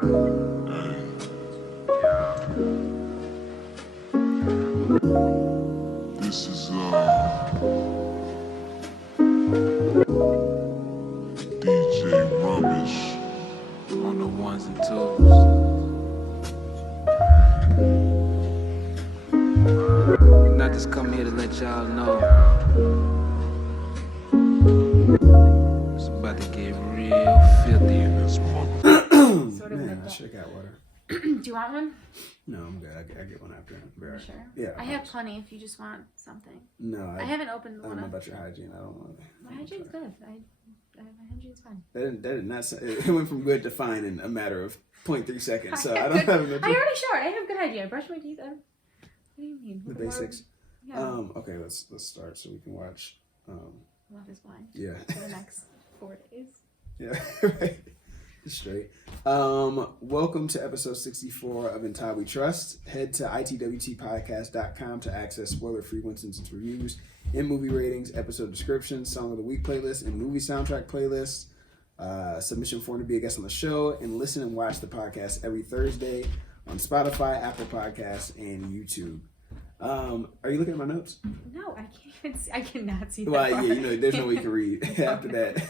This is DJ Rubbish on the ones and twos. And I just come here to let y'all know it's about to get real filthy in this mother. Sort of Man, I should have got water. Do you want one? No, I'm good. I get one after. Are you sure? Yeah. I have plenty if you just want something. No, I haven't opened I don't one know up. about your hygiene. I don't want to. My hygiene's good. My hygiene's fine. That did not. It went from good to fine in a matter of 0.3 seconds. So I don't good, have no. I already showered. I have good hygiene. I brush my teeth. What do you mean? The basics. Yeah. Okay. Let's start so we can watch. Love is Blind. Yeah. For the next 4 days. Yeah. Right. Straight. Welcome to episode 64 of In Todd We Trust. Head to itwtpodcast.com to access spoiler-free one-sentence reviews, in-movie ratings, episode descriptions, song of the week playlist, and movie soundtrack playlists. Submission form to be a guest on the show, and listen and watch the podcast every Thursday on Spotify, Apple Podcasts, and YouTube. Are you looking at my notes? No, I can't even see. I cannot see that Well, far. yeah, you know, there's no way you can read after that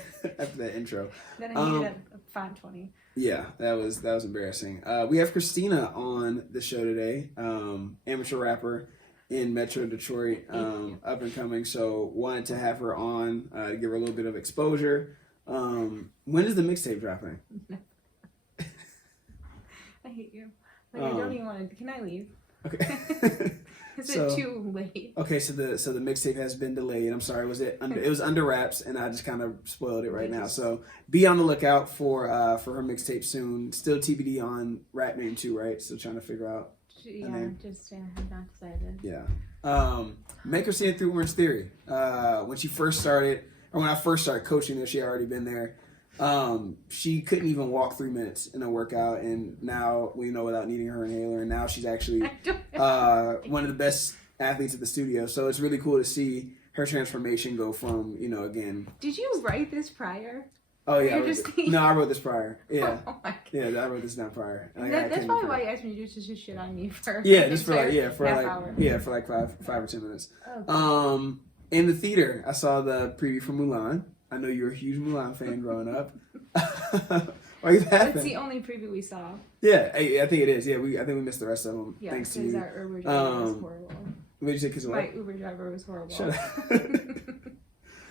intro. Then I needed a font 20. Yeah, that was embarrassing. We have Christina on the show today, amateur rapper in Metro Detroit, up and coming. So wanted to have her on to give her a little bit of exposure. When is the mixtape dropping? I hate you. Like, I don't even want to. Can I leave? Okay. Is it too late? Okay, so the mixtape has been delayed. I'm sorry, it was under wraps, and I just kind of spoiled it right now. So be on the lookout for her mixtape soon. Still TBD on rap name too, right? Still trying to figure out. Yeah, just have not decided. Yeah. Make her see it through Orange Theory. When she first started, or when I first started coaching her, she had already been there. She couldn't even walk 3 minutes in a workout, and now we know without needing her inhaler, and now she's actually one of the best athletes at the studio. So it's really cool to see her transformation go from, again. Did you write this prior? Oh yeah, I wrote this prior. Yeah, oh my God. Yeah, I wrote this down prior. That's probably why you asked me to do just shit on me for just for like 5 or 10 minutes. Okay. In the theater, I saw the preview for Mulan. I know you're a huge Mulan fan growing up. Why are you laughing? That's the only preview we saw. Yeah, I think it is. Yeah, I think we missed the rest of them. Yeah, thanks to you. Our Uber driver was horrible. What did you say? Because what? My Uber driver was horrible. Shut up.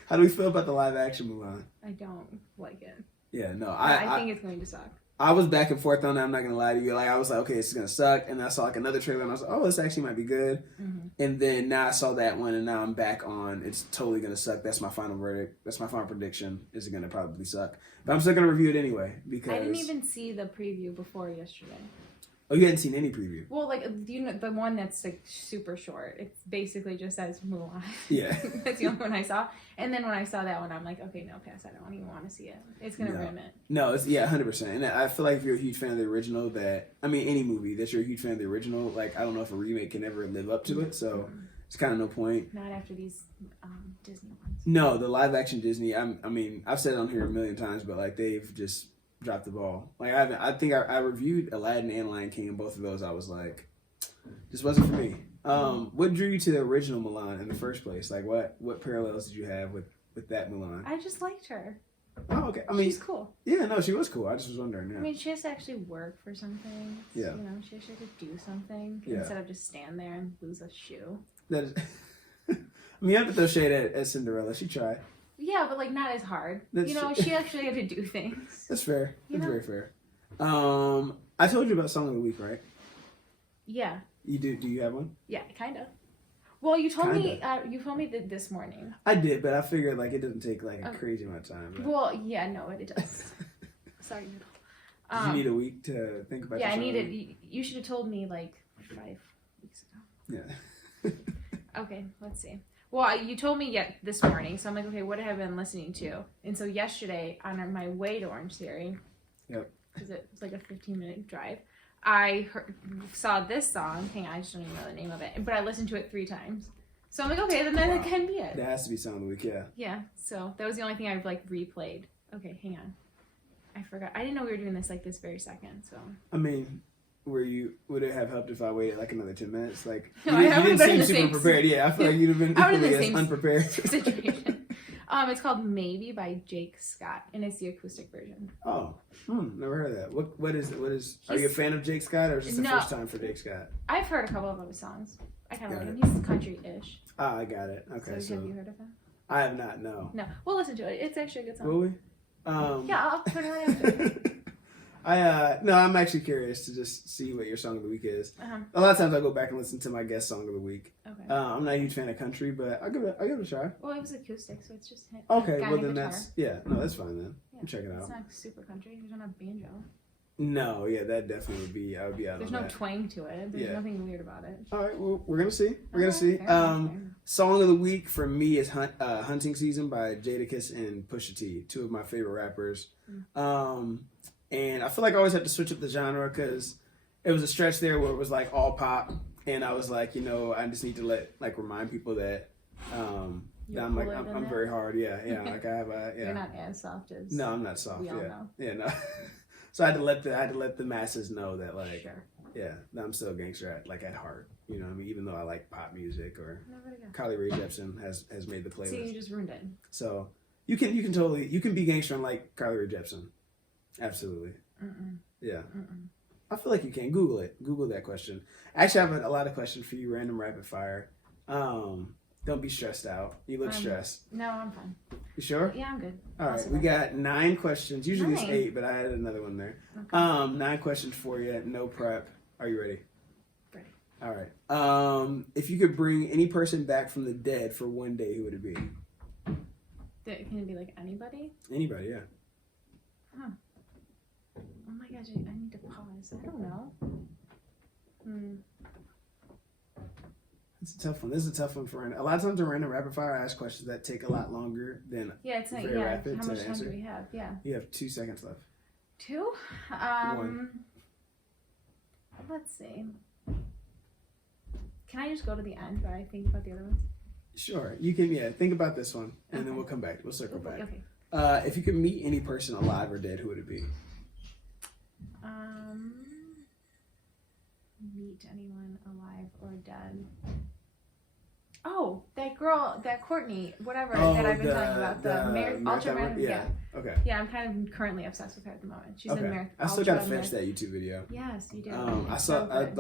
How do we feel about the live action Mulan? I don't like it. Yeah, no, I think it's going to suck. I was back and forth on that. I'm not gonna lie to you. Like I was like, okay, this is gonna suck, and I saw like another trailer, and I was like, oh, this actually might be good. Mm-hmm. And then now I saw that one, and now I'm back on. It's totally gonna suck. That's my final verdict. That's my final prediction. Is it gonna probably suck? But I'm still gonna review it anyway because I didn't even see the preview before yesterday. Oh, you hadn't seen any preview? Well, like, the one that's like super short. It basically just says Mulan. Yeah. That's the only one I saw. And then when I saw that one, I'm like, okay, no, pass. I don't even want to see it. It's gonna ruin it. No, it's 100%. And I feel like if you're a huge fan of the original, any movie that you're a huge fan of the original, like I don't know if a remake can ever live up to it. So it's kind of no point. Not after these Disney ones. No, the live action Disney. I've said it on here a million times, but like they've just dropped the ball. Like I think I reviewed Aladdin and Lion King, and both of those I was like, this wasn't for me. What drew you to the original Mulan in the first place? Like what parallels did you have with that Mulan? I just liked her. Oh, okay. She's cool. Yeah, no, she was cool. I just was wondering. Yeah. I mean, she has to actually work for something. Yeah. She actually has to do something instead of just stand there and lose a shoe. That is. You have to throw shade at Cinderella. She tried. Yeah, but like not as hard. She actually had to do things. That's fair. That's very fair. I told you about Song of the Week, right? Yeah. You do? Do you have one? Yeah, kind of. Well, you told me. You told me that this morning. I did, but I figured like it doesn't take like a crazy amount of time. But... Well, yeah, no, it does. Sorry, Noodle. Did you need a week to think about? Yeah, I needed. You should have told me like 5 weeks ago. Yeah. Okay, let's see. Well, you told me this morning, so I'm like, okay, what have I been listening to? And so yesterday, on my way to Orange Theory, because it was like a 15-minute drive, I saw this song. Hang on, I just don't even know the name of it, but I listened to it 3 times. So I'm like, okay, then that can be it. That has to be Song of the Week, yeah. Yeah, so that was the only thing I've like replayed. Okay, hang on. I forgot. I didn't know we were doing this like this very second. So. I mean, would it have helped if I waited like another 10 minutes? Like No, you I didn't been in seem the super prepared. Yeah, I feel like you'd have been I would have equally been as the same unprepared. Situation. It's called Maybe by Jake Scott, and it's the acoustic version. Oh, never heard of that. What is it? Are you a fan of Jake Scott, or is this the first time for Jake Scott? I've heard a couple of his songs. I kind of like Got him. He's country-ish. Ah, I got it. Okay, So have you heard of him? I have not. No. No, we'll listen to it. It's actually a good song. Will we? Yeah, I'll put it on after. No, I'm actually curious to just see what your song of the week is. A lot of times I go back and listen to my guest song of the week. Okay. I'm not a huge fan of country, but I'll give it a try. Well, it was acoustic, so it's just him. Okay, guy well and then guitar. that's fine then. Yeah, I'll check it out. It's not super country. There's not a banjo. No, yeah, that definitely would be. I would be out There's on no that. twang to it. There's nothing weird about it. All right, well, we're gonna see. We're gonna see. Fair enough. Song of the week for me is "Hunting Season" by Jadakiss and Pusha T, two of my favorite rappers. And I feel like I always have to switch up the genre because it was a stretch there where it was like all pop, and I was like, I just need to remind people that that I'm very hard. Yeah. Like I have a You're not as soft as. No, I'm not soft. We all know. Yeah, no. So I had to let the masses know that Sure. that I'm still gangster at heart. You know what I mean? Even though I like pop music or Never again. Carly Rae Jepsen has made the playlist. See, you just ruined it. So you can be gangster and like Carly Rae Jepsen. Absolutely. Yeah. I feel like you can. Google it. Google that question. Actually, I have a lot of questions for you. Random rapid fire. Don't be stressed out. You look stressed. No, I'm fine. You sure? Yeah, I'm good. All right. We got 9 questions. Usually it's 9. 8, but I had another one there. Okay. 9 questions for you. No prep. Are you ready? Ready. All right. If you could bring any person back from the dead for one day, who would it be? Can it be like anybody? Anybody, yeah. Huh. Oh my gosh, I need to pause. I don't know. It's a tough one. This is a tough one for random. A lot of times in random rapid fire, I ask questions that take a lot longer than it's not. very Yeah. rapid How to much time answer. do we have? Yeah. You have 2 seconds left. 2. 1. Let's see. Can I just go to the end while I think about the other ones? Sure. You can. Yeah. Think about this one, and then we'll come back. We'll circle back. Okay. If you could meet any person alive or dead, who would it be? Meet anyone alive or dead? Oh, that girl, that Courtney, whatever that I've been talking about, the Ultra Marathon. Yeah. Okay. Yeah, I'm kind of currently obsessed with her at the moment. She's in Marathon. I still gotta finish that YouTube video. Yes, you do. I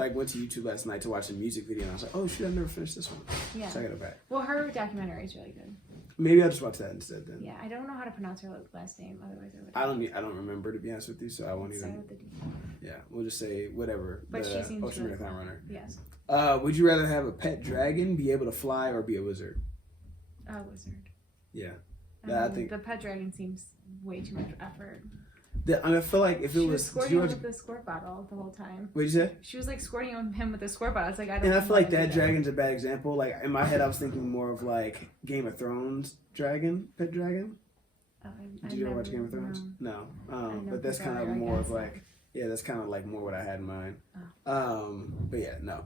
went to YouTube last night to watch a music video, and I was like, oh shoot, I've never finished this one. Yeah. So I gotta go back. Well, her documentary is really good. Maybe I'll just watch that instead then. Yeah, I don't know how to pronounce her last name. Otherwise, I don't remember, to be honest with you, so I won't even. With the D. Yeah, we'll just say whatever. But she seems Ultra really Marathon fun. runner. Yes. Would you rather have a pet dragon, be able to fly, or be a wizard? A wizard. Yeah. I think the pet dragon seems way too much effort. I feel like if it She was squirting him with the squirt bottle the whole time. What'd you say? She was like squirting him with the squirt bottle. It's like I don't. And I know feel like how to do that dragon's a bad example. Like in my head, I was thinking more of like Game of Thrones dragon, pet dragon. Did you ever watch Game of Thrones? No. But that's kind of more of like, that's kind of like more what I had in mind. Oh. But yeah, no.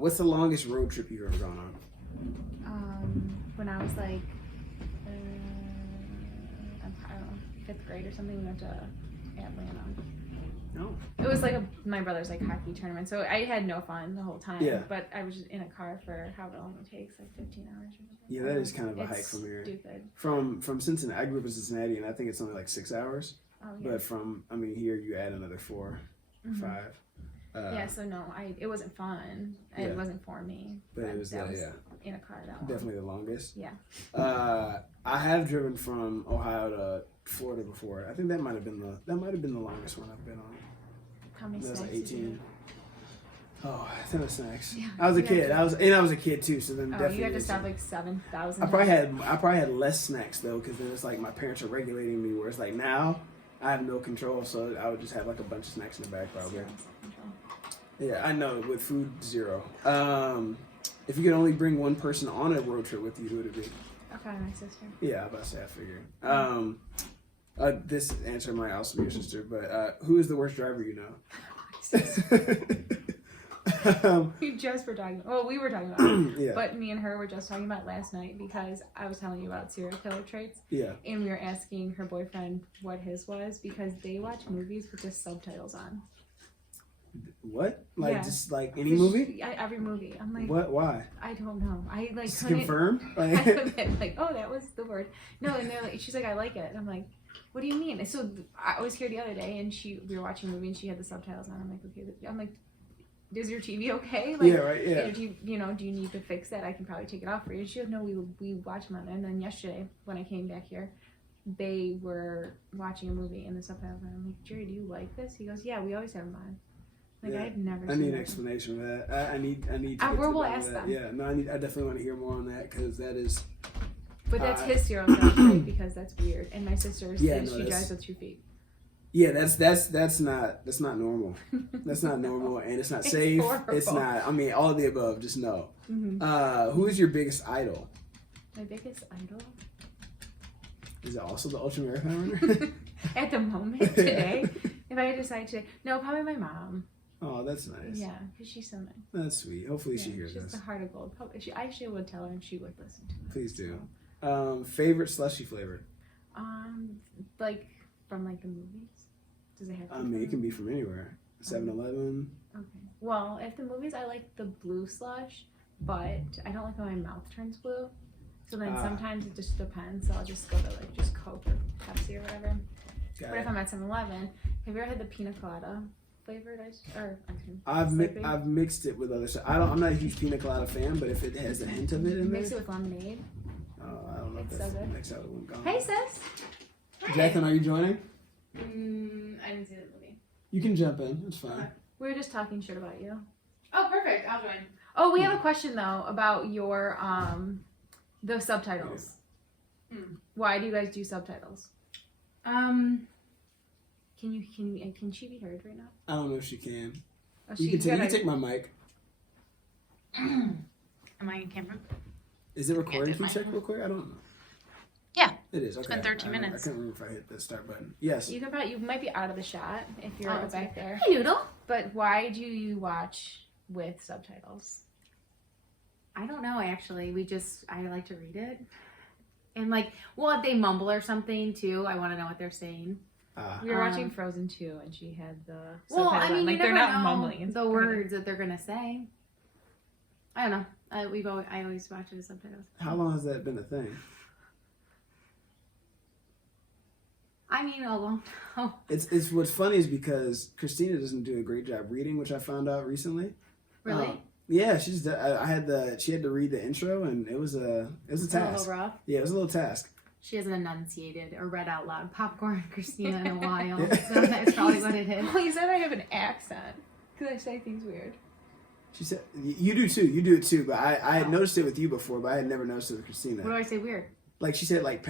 What's the longest road trip you've ever gone on? When I was like, I don't know, 5th grade or something, we went to Atlanta. No. It was like my brother's like hockey tournament, so I had no fun the whole time. Yeah. But I was just in a car for however long it takes, like 15 hours or something. Yeah, that is kind of a hike from here. Stupid. From Cincinnati, I grew up in Cincinnati, and I think it's only like 6 hours. Oh yeah. But here you add another 4 or 5. Yeah, so no, it wasn't fun. It wasn't for me. But it was in a car that long. Definitely the longest. Yeah. I have driven from Ohio to Florida before. I think that might have been the longest one I've been on. How many That was snacks like did you 18. Oh, I think it was snacks. Yeah, I was a kid. I was a kid too. So then definitely. You had to stop like 7,000. I probably had less snacks though, because then it's like my parents are regulating me. Where it's like now I have no control, so I would just have like a bunch of snacks in the bag probably. Zero. Yeah, I know. With food, 0. If you could only bring one person on a road trip with you, who would it be? Okay, my sister. Yeah, I'm about to say, I figured. This answer might also be your sister, but who is the worst driver you know? We just were talking. Well, we were talking about. Yeah. But me and her were just talking about last night because I was telling you about serial killer traits. Yeah. And we were asking her boyfriend what his was because they watch movies with just subtitles on. What? Like Yeah. just like any movie? Every movie. I'm like, What? Why? I don't know. I like Just couldn't. confirm? I Like, couldn't, like, oh, that was the word. No, and they're like, she's like, I like it. And I'm like, what do you mean? So I was here the other day, and we were watching a movie, and she had the subtitles on. I'm like, okay. I'm like, is your TV okay? Like, yeah, right, yeah. do you need to fix that? I can probably take it off for you. She goes, no, we watch them on there. And then yesterday, when I came back here, they were watching a movie and the subtitles on. I'm like, Jerry, do you like this? He goes, yeah, we always have them on. Like, Yeah. I've never I seen need an that. explanation of that. I need to get to we'll the bottom of ask that. them. Yeah, no, I definitely want to hear more on that because that is. But that's his serial killer trait because that's weird. And my sister said she drives with 2 feet. Yeah, that's not normal. That's not normal, and it's not safe. Horrible. It's not. I mean, all of the above. Just no. Mm-hmm. Who is your biggest idol? My biggest idol? Is it also the ultra marathoner? At the moment, today, if I decide today, no, probably my mom. Oh, that's nice. Yeah, because she's so nice. That's sweet. Hopefully she hears she's this. the heart of gold. Probably, I actually would tell her and she would listen to it. Please do. Favorite slushy flavor? Like from like the movies. Does it have to I mean, it can be from anywhere. 7-Eleven. Okay. Well, if the movies, I like the blue slush, but I don't like when my mouth turns blue. So then sometimes it just depends. So I'll just go to like just Coke or Pepsi or whatever. But if I'm at 7-Eleven, have you ever had the pina colada flavored ice or ice cream? I've mixed it with other stuff. I'm not a huge pina colada fan, but if it has a hint of it in there. Mix it with lemonade. I don't know if It's that's so good. next out of one gone. Hey sis. Jacqueline, are you joining? I didn't see the movie. You can jump in. It's fine. Okay. We were just talking shit about you. Oh, perfect. I'll join. Oh, we have a question though about your the subtitles. Why do you guys do subtitles? Can she be heard right now? I don't know if she can. Oh, You can take my mic. Am I on camera? Is it recording? Yeah, Can you check real quick? I don't know. Yeah. It is. Okay. It's been 13 minutes. I can't remember if I hit the start button. Yes. You might be out of the shot if you're back there. Hey, Noodle. But why do you watch with subtitles? I don't know, actually. I like to read it. And like, well, if they mumble or something too, I want to know what they're saying. We were watching Frozen 2 and she had the Well, I subtitles on. mean, Like, you they're never not know mumbling. It's the pretty words that they're gonna say. I don't know. I always watch it with subtitles. How long has that been a thing? I mean, a long time. It's what's funny is because Christina doesn't do a great job reading, which I found out recently. Really? Yeah, she had to read the intro, and it was a task. A little rough. Yeah, it was a little task. She hasn't enunciated or read out loud popcorn Christina in a while, so that's probably what it is. Well, you said I have an accent because I say things weird. She said you do too. You do it too, but I had noticed it with you before, but I had never noticed it with Christina. What do I say weird? Like she said, like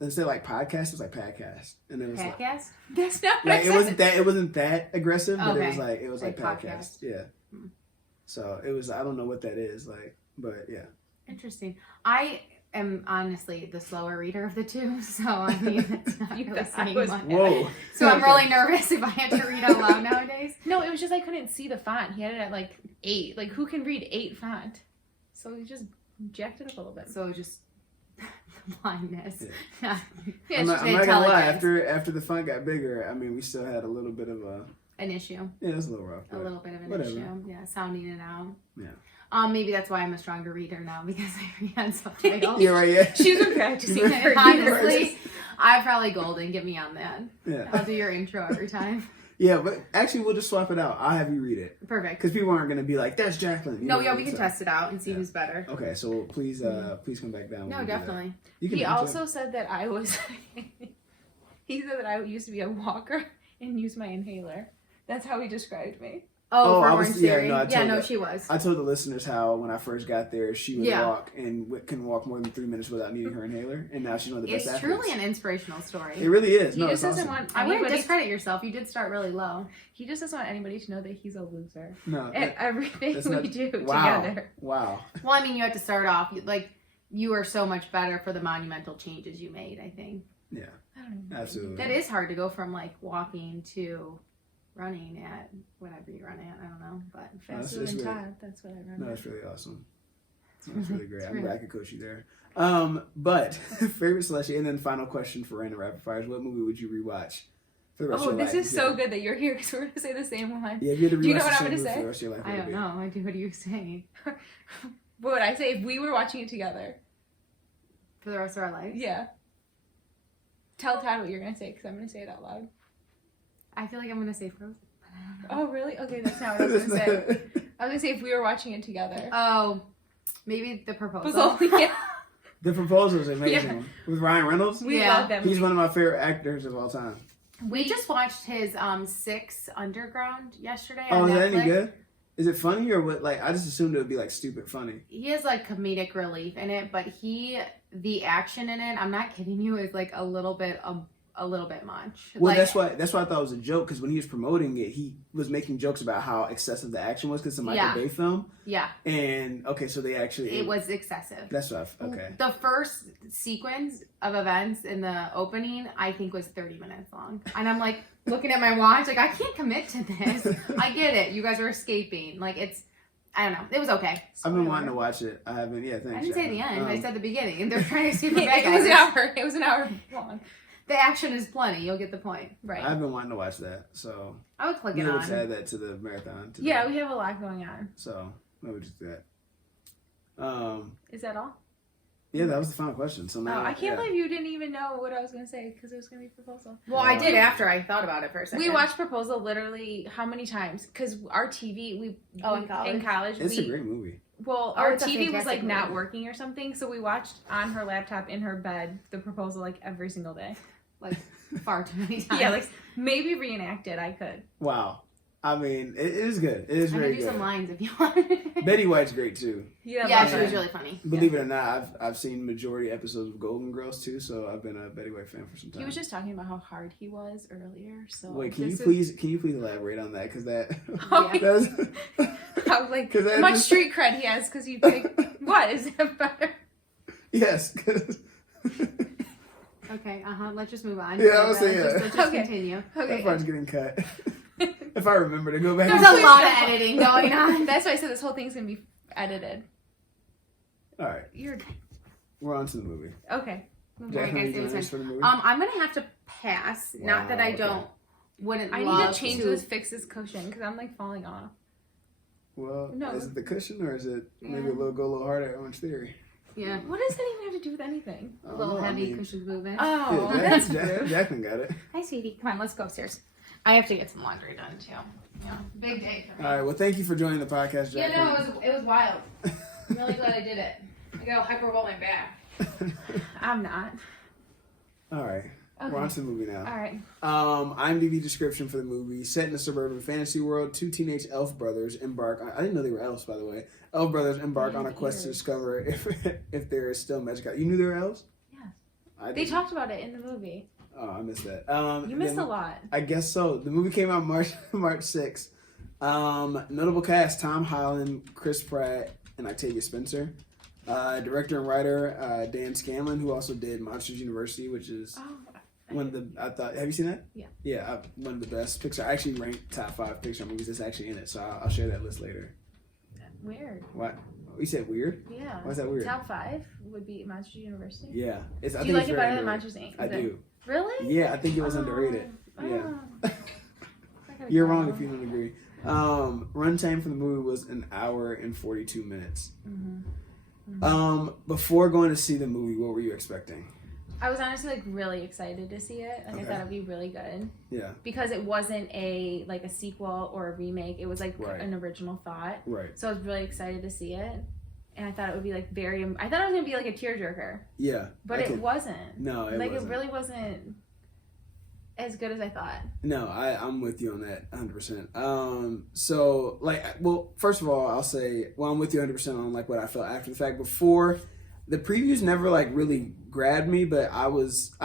instead of like podcast, it was like podcast, and it was like, Podcast? That's not what like I it said. wasn't that aggressive, but Okay. it was like podcast. Yeah. So it was. I don't know what that is like, but yeah. Interesting. I am honestly the slower reader of the two, so I mean, it's not You really thought I saying was- much. Whoa. So I'm really nervous if I had to read out loud nowadays. No, it was just I couldn't see the font. He had it at like 8. Like, who can read 8 font? So he just jacked it up a little bit. So just blindness. Yeah, I'm not it's gonna lie. intelligence. After the font got bigger, I mean, we still had a little bit of a. An issue. Yeah, it was a little rough. A little bit of an whatever. issue. Yeah, sounding it out. Yeah. Maybe that's why I'm a stronger reader now because I read on subtitles. Yeah, right. Yeah. She's been practicing it for Honestly, years. I'm probably golden. Get me on that. Yeah. I'll do your intro every time. Yeah, but actually, we'll just swap it out. I'll have you read it Perfect. because people aren't gonna be like, "That's Jacqueline." You No, know, yeah, we can so- test it out and see who's better. Okay, so please come back down. when No, we do that. definitely. You can He jump. also said that I was. He said that I used to be a walker and use my inhaler. That's how he described me. Oh, for I Orange was. Yeah, Theory. no, I told no, her- she was. I told the listeners how when I first got there, she would Yeah. walk and couldn't walk more than 3 minutes without needing her inhaler, and now she's one of the It's best truly athletes. an inspirational story. It really is. He No, just it's doesn't awesome. want I wouldn't anybody. discredit yourself. You did start really low. He just doesn't want anybody to know that he's a loser No, at everything that's we not- do wow, together. wow. Well, I mean, you had to start off you were so much better for the monumental changes you made. I think Yeah, I don't know. absolutely. that is hard to go from walking to running at whatever you run at. I don't know, but Faster it's than really- Todd. That's what I remember. No, that's really awesome. That's really great. I'm really- glad I could coach you there. But favorite slushy, and then final question for random rapid fires: what movie would you rewatch for the rest Oh, of your this life? is so good that you're here because we're gonna say the same one. Yeah, if you had to Do you know rewatch what the I'm same gonna movie for say? the rest of your life, I what don't would it know. What are you saying? What would I say if we were watching it together? For the rest of our lives? Yeah. Tell Todd what you're gonna say because I'm gonna say it out loud. I feel like I'm gonna say Frozen. Oh, really? Okay, that's not what I was gonna say. I was gonna say if we were watching it together. Oh, maybe The Proposal. Yeah. The Proposal is an amazing Yeah. one with Ryan Reynolds. We Yeah. love them. He's one of my favorite actors of all time. We just watched his Six Underground yesterday. Oh, on is that Netflix. any good? Is it funny or what? Like, I just assumed it would be like stupid funny. He has like comedic relief in it, but the action in it, I'm not kidding you, is like a little bit much. Well, like, that's why I thought it was a joke, because when he was promoting it, he was making jokes about how excessive the action was because it's a Michael Yeah. Bay film. Yeah, And okay, so they actually it was excessive. That's rough. Okay. The first sequence of events in the opening, I think, was 30 minutes long. And I'm like looking at my watch, like, I can't commit to this. I get it. You guys are escaping. Like, I don't know. It was okay. I've been wanting to watch it. I haven't. Yeah, thanks. I didn't say the Jacqueline. end. I said the beginning. And they're trying to escape the bad It was an guys. hour. It was an hour long. The action is plenty. You'll get the point. Right. I've been wanting to watch that, so I would click it maybe let's on. add that to the marathon. Today. Yeah, we have a lot going on. So maybe just do that. Is that all? Yeah, that was the final question. So Oh, now I can't yeah. believe you didn't even know what I was gonna say because it was gonna be Proposal. Well, I did after I thought about it for a second. We watched Proposal literally how many times? Because our TV, in college? in college, It's a great movie. well, Oh, our it's a TV was fantastic like not movie. working or something, so we watched on her laptop in her bed the Proposal like every single day. like far too many times. Yeah, like maybe reenact it. I could. Wow. I mean, it is good. It is I very can do good. some lines if you want. Betty White's great too. Yeah, Yeah, love she it. was really funny. Believe it or not, I've seen majority episodes of Golden Girls too, so I've been a Betty White fan for some time. He was just talking about how hard he was earlier. So Wait, can you this please elaborate on that? Because that Oh, Yeah. that's how like 'Cause that much just- street cred he has because he picked what is that better? yes. 'Cause Okay, let's just move on. Yeah, I was saying, yeah. Let's just Okay. continue. that Okay, part's getting cut. If I remember to go back. There's and- a lot of editing going on. that's why I said this whole thing's gonna be edited. All right, You're we're on to the movie. okay. Alright, Jacqueline, guys, you it gonna was answer for the movie? I'm gonna have to pass. Not that Wow, I okay. don't wouldn't. I love need to change to. this, fix this cushion because I'm like falling off. Well, No. is it the cushion or is it maybe Yeah. go a little harder at Orange Theory? Yeah, What does that even have to do with anything? I a don't little know, I heavy mean- cushions moving. Oh, Yeah, that's Jack- rude. Jacqueline got it. Hi, sweetie. Come on, let's go upstairs. I have to get some laundry done too. Yeah, big day for me. All right, well, thank you for joining the podcast, Yeah, Jacqueline. no, it was wild. I'm really glad I did it. I got a hyperroll my back. I'm not. All right, Okay. we're on to the movie now. All right. IMDb description for the movie: set in a suburban fantasy world, two teenage elf brothers embark on, I didn't know they were elves, by the way. Elf brothers embark on a quest to Ears. discover if there is still magic out. You knew they were elves? Yes. I They didn't. talked about it in the movie. Oh, I missed that. You missed then- a lot. I guess so. The movie came out March 6th. Notable cast: Tom Holland, Chris Pratt, and Octavia Spencer. Director and writer Dan Scanlon, who also did Monsters University, which is Oh, one of the, I thought, have you seen that? Yeah. Yeah, one of the best Pixar. I actually ranked top 5 Pixar movies that's actually in it, so I'll share that list later. weird. What? You said weird? Yeah. Why is that weird? Top 5 would be Monsters University. Yeah. I Do think you like it's it very better than underrated. Monsters Inc? I Is it- do. Really? Yeah, I think it was underrated. Oh. Yeah. I gotta You're go. wrong if you don't agree. Runtime for the movie was 1 hour and 42 minutes. Before going to see the movie, what were you expecting? I was honestly like really excited to see it. Like Okay. I thought it'd be really good Yeah, because it wasn't a sequel or a remake. It was like Right. an original thought. right. So I was really excited to see it, and I thought it would be like very. I thought it was gonna be like a tearjerker, Yeah. but I it can- wasn't. No, it like wasn't. it really wasn't as good as I thought. No, I'm with you on that 100%. So, like, well, first of all, I'll say, well, I'm with you 100% on, like, what I felt after the fact. Before, the previews never, like, really grabbed me, but I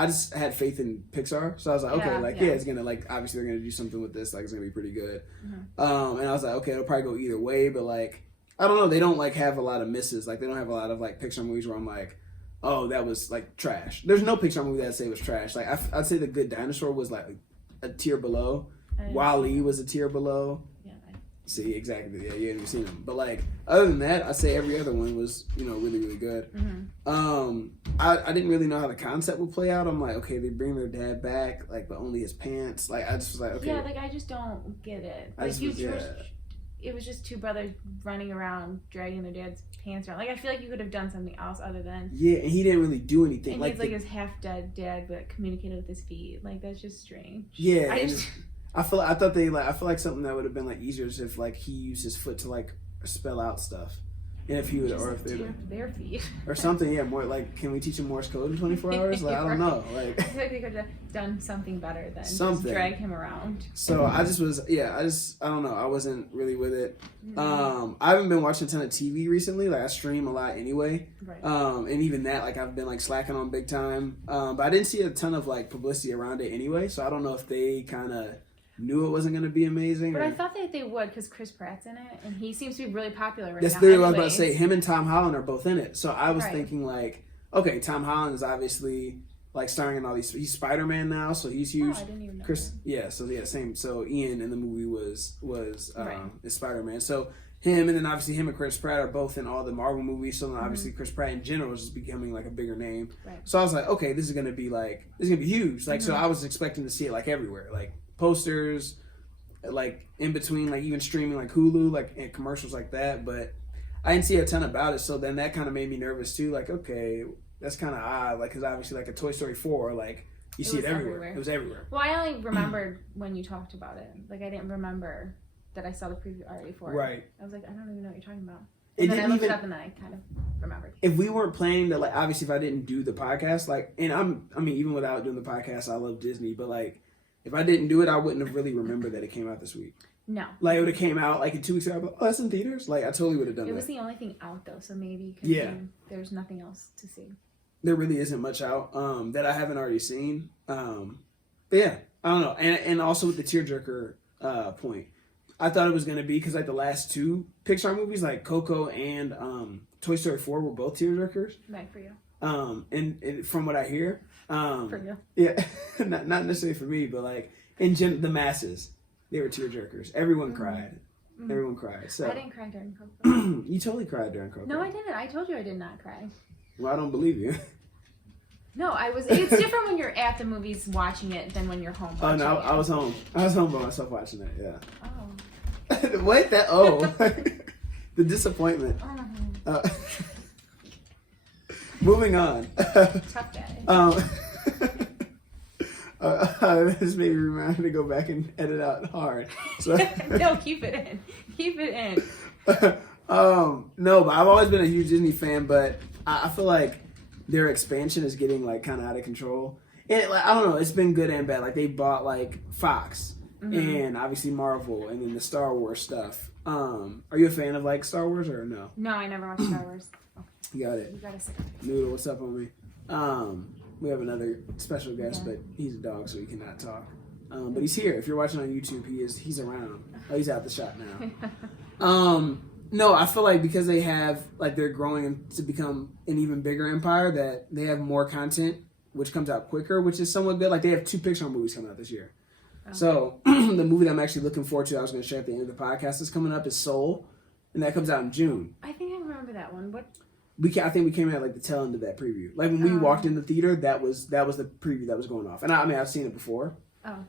just had faith in Pixar. So I was like, okay, Yeah. it's going to, like, obviously they're going to do something with this. Like, it's going to be pretty good. Mm-hmm. And I was like, okay, it'll probably go either way, but, like, I don't know. They don't, like, have a lot of misses. Like, they don't have a lot of, like, Pixar movies where I'm like, oh, that was, like, trash. There's no Pixar movie that I'd say was trash. Like, I'd say The Good Dinosaur was, like, a tier below. Wall-E was a tier below. Yeah. See, exactly. Yeah, you haven't seen them. But, like, other than that, I'd say every other one was, really, really good. Mm-hmm. I didn't really know how the concept would play out. I'm like, okay, they bring their dad back, like, but only his pants. Like, I just was like, okay. Yeah, like, I just don't get it. Like, it was just two brothers running around dragging their dad's pants around. Like, I feel like you could have done something else other than. Yeah, and he didn't really do anything. And he's like his half dead dad, but communicated with his feet. Like, that's just strange. Yeah, I feel like something that would have been like easier is if like he used his foot to like spell out stuff, and if he would, or if they their feet or something. Yeah, more like, can we teach him Morse code in 24 hours? Like, I don't know. Like, I feel like they could have done something better than just drag him around. So I don't know. I wasn't really with it. I haven't been watching a ton of TV recently. Like, I stream a lot anyway. Right. And even that, like, I've been like slacking on big time. But I didn't see a ton of like publicity around it anyway. So I don't know if they kind of knew it wasn't going to be amazing. But I thought that they would, because Chris Pratt's in it, and he seems to be really popular right now. That's literally what I was about to say. Him and Tom Holland are both in it. So I was thinking, like, okay, Tom Holland is obviously, like, starring in all these... He's Spider-Man now, so he's huge. Oh, I didn't even know Chris, that. yeah, so yeah, same. So Ian in the movie is Spider-Man. So him, and then obviously him and Chris Pratt are both in all the Marvel movies. So then obviously Chris Pratt in general is just becoming, like, a bigger name. Right. So I was like, okay, this is going to be huge. Like, so I was expecting to see it, like, everywhere. Like, posters... like in between, like even streaming like Hulu, like and commercials like that, but I didn't see a ton about it. So then that kind of made me nervous too. Like, okay, that's kind of odd. Like, because obviously, like a Toy Story 4, like you see it everywhere. It was everywhere. Well, I only remembered when you talked about it. Like, I didn't remember that I saw the preview already for it. Right. I was like, I don't even know what you're talking about. And then I looked it up, and then I kind of remembered. If we weren't planning to, like, obviously, if I didn't do the podcast, like, and I mean, even without doing the podcast, I love Disney, but like. If I didn't do it, I wouldn't have really remembered that it came out this week. No. Like, it would have came out, like, in 2 weeks ago. I'd be like, oh, that's in theaters? Like, I totally would have done that. It was the only thing out, though, so maybe there's nothing else to see. There really isn't much out that I haven't already seen. But yeah, I don't know. And also with the tearjerker point, I thought it was going to be, because, like, the last two Pixar movies, like Coco and Toy Story 4 were both tearjerkers. Right, for you. And from what I hear... for you. Yeah, not necessarily for me, but like the masses, they were tearjerkers. Everyone cried. Everyone cried. So I didn't cry during Coco. You totally cried during Coco. No, I didn't. I told you I did not cry. Well, I don't believe you. No, I was. It's different when you're at the movies watching it than when you're home watching it. I was home. I was home by myself watching it. Yeah. Oh. What? That? Oh, the disappointment. Moving on. Tough day. This made me remind me to go back and edit out hard. So. No, keep it in. Keep it in. No, but I've always been a huge Disney fan, but I feel like their expansion is getting like kind of out of control. And like, I don't know, it's been good and bad. Like they bought like Fox and obviously Marvel and then the Star Wars stuff. Are you a fan of like Star Wars or no? No, I never watched Star Wars. You got it. You gotta say. Noodle, what's up, homie? We have another special guest, but he's a dog, so he cannot talk. But he's here. If you're watching on YouTube, he's around. Oh, he's out the shot now. No, I feel like because they have like they're growing to become an even bigger empire, that they have more content, which comes out quicker, which is somewhat good. Like they have 2 Pixar movies coming out this year. Okay. So the movie that I'm actually looking forward to, I was going to share at the end of the podcast, is coming up is Soul, and that comes out in June. I think I remember that one. What? I think we came out like the tail end of that preview. Like when we walked in the theater, that was the preview that was going off. And I mean, I've seen it before. Oh.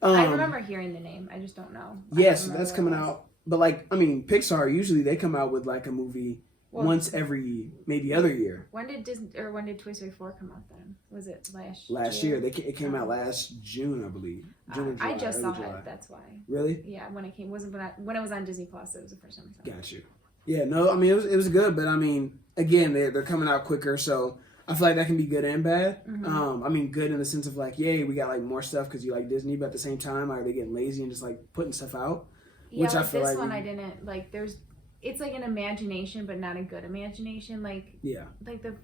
I remember hearing the name. I just don't know. Yes, that's coming out. But like, I mean, Pixar usually they come out with like a movie once every maybe other year. When did Toy Story 4 come out then? Was it last year? It came out last June, I believe. June or July, I just saw July. it. That's why. Really? Yeah, when it came when it was on Disney Plus, it was the first time I saw it. Got you. Yeah, no, I mean it was good, but I mean again they're coming out quicker, so I feel like that can be good and bad. I mean good in the sense of like, yay, we got like more stuff because you like Disney, but at the same time, are they getting lazy and just like putting stuff out? Yeah, which like I feel this one I didn't like. It's like an imagination, but not a good imagination. Like like the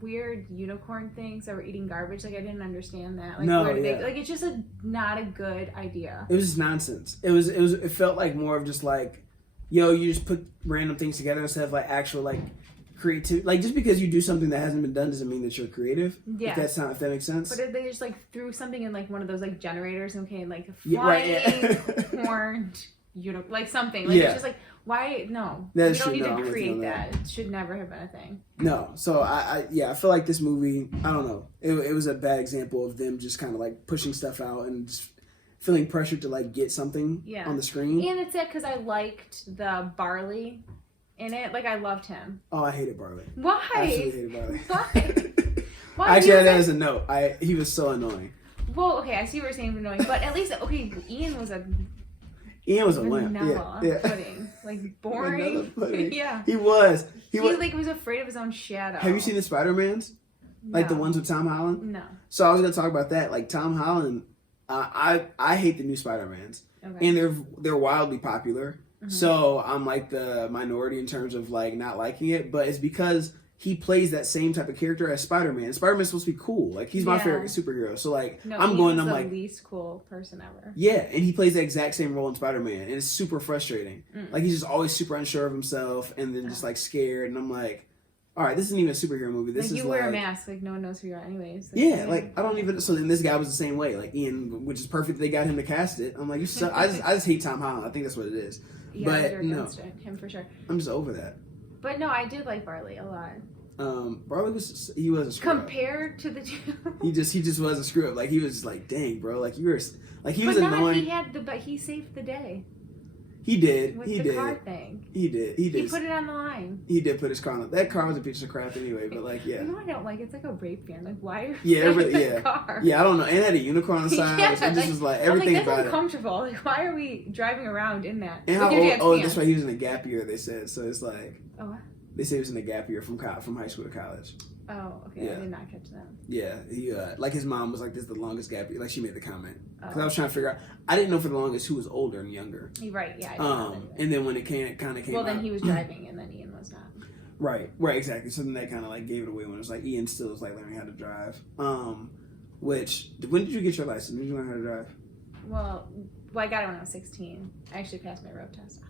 weird unicorn things that were eating garbage. Like I didn't understand that. Like like it's just not a good idea. It was just nonsense. It felt like more of just like, yo, you just put random things together instead of like actual like creative. Like just because you do something that hasn't been done doesn't mean that you're creative. Yeah. If that makes sense. But they just like threw something in like one of those like generators, okay, like a Yeah, flying right, yeah. horned, like something. Like it's just like why no? That We don't need I'm to with you create on that. It should never have been a thing. No, so I feel like this movie, I don't know, it was a bad example of them just kind of like pushing stuff out and just feeling pressured to like get something on the screen. And it's it because I liked the Barley in it. Like I loved him. Oh, I hated Barley. Why? I absolutely hated Barley. Why? Why? I actually had that as a note. He was so annoying. Well, okay, I see what you're saying, annoying, but at least okay, Ian was a lamp. vanilla Yeah. pudding, like boring. Pudding. Yeah, He was like was afraid of his own shadow. Have you seen the Spider-Mans? Like the No. ones with Tom Holland? No. So I was gonna talk about that. Like Tom Holland, I hate the new Spider-Mans, Okay. and they're wildly popular. Mhm. So I'm like the minority in terms of like not liking it, but it's because he plays that same type of character as Spider-Man. Spider-Man's supposed to be cool. Like he's my Yeah. favorite superhero. So like No, I'm Ian's the like least cool person ever. yeah, and he plays the exact same role in Spider-Man, and it's super frustrating. Mm. Like he's just always super unsure of himself, and then just like scared. And I'm like, all right, this isn't even a superhero movie. This Like is you wear like, a mask, like no one knows who you are, anyways. Like, yeah, like I don't even. So then this guy was the same way. Like Ian, which is perfect. They got him to cast it. I'm like, you suck. I just hate Tom Holland. I think that's what it is. Yeah, but you're no, against him for sure. I'm just over that. But no, I did like Barley a lot. Barley was a screw up. Compared to the two. He just was a screw up. Like he was like, dang, bro. Like you were like he was but annoying. but he saved the day He did. with He the did. car thing. He did. He did. He put it on the line. He did put his car on. That car was a piece of crap anyway. But like, yeah. You know, I don't like. It's like a rape van. Like, why are you Yeah, in really, the yeah. car? Yeah, I don't know. And it had a unicorn on the side. Yeah, It just like- was like I'm everything like, that's about it. uncomfortable. Like, why are we driving around in that? And With how your old? dad's Oh, pants. that's right. He was in a gap year. They said so. It's like Oh, what? they say he was in a gap year from high school to college. Oh, okay. Yeah. I did not catch that. Yeah, he like his mom was like, "This is the longest gap year." Like she made the comment because Oh. I was trying to figure out. I didn't know for the longest who was older and younger. You're right. Yeah. I didn't know that either. And then when it kind of came Well, out, then he was driving, and then Ian was not. right, exactly. So then that kind of like gave it away when it was like Ian still was like learning how to drive. Which when did you get your license? When did you learn how to drive? Well, I got it when I was 16. I actually passed my road test.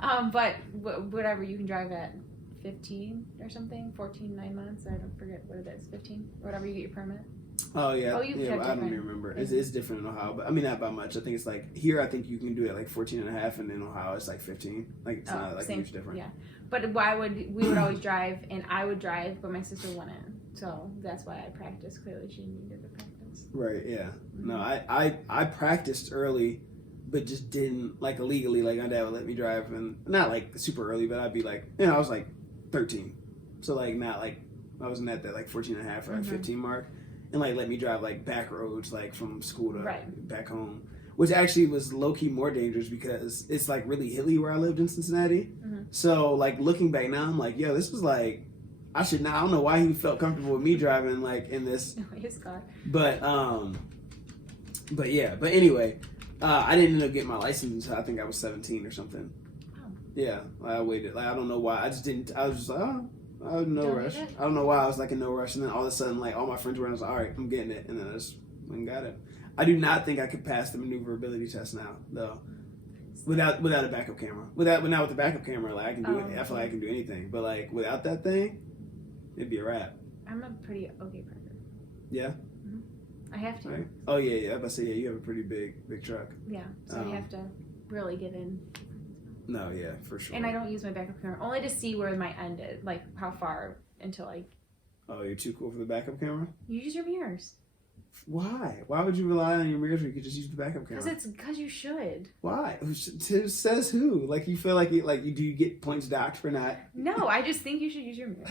I'm like, but whatever, you can drive at 15 or something, 14, 9 months. I don't forget what it is, 15, whatever you get your permit. Oh yeah, Oh, you yeah. have I don't even different remember. things. It's different in Ohio, but I mean not by much. I think it's like here. I think you can do it like 14 and a half, and in Ohio it's like 15. Like it's not like same, huge different. Yeah, but we would always drive, and I would drive, but my sister wouldn't. So that's why I practiced. Clearly, she needed the practice. Right. Yeah. Mm-hmm. No, I practiced early, but just didn't like illegally. Like my dad would let me drive, and not like super early, but I'd be like, I was like 13, so like not like I wasn't at that like 14 and a half or like 15 mark. And like let me drive like back roads like from school to back home, which actually was low key more dangerous because it's like really hilly where I lived in Cincinnati. Mm-hmm. So like looking back now, I'm like, yo, this was like I don't know why he felt comfortable with me driving like in this, His car. but yeah, but anyway, I didn't end up getting my license until I think I was 17 or something. Oh. Yeah, I waited. Like I don't know why. I just didn't. I was just like, oh. I was in no Don't rush. get it? I don't know why I was like in no rush, and then all of a sudden, like all my friends were, and I was like, all right, I'm getting it, and then I just went and got it. I do not think I could pass the maneuverability test now, though, without a backup camera. Now with the backup camera, like I can do it. I feel like I can do anything, but like without that thing, it'd be a wrap. I'm a pretty okay parker. Yeah. I have to. Right. Oh yeah. I was about to say you have a pretty big truck. Yeah. So you have to really get in. No, yeah, for sure. And I don't use my backup camera only to see where my end is, like how far until I. Oh, you're too cool for the backup camera? You use your mirrors. Why? Why would you rely on your mirrors when you could just use the backup camera? Because you should. Why? Says who? Like you feel like do you get points docked for not? No, I just think you should use your mirrors.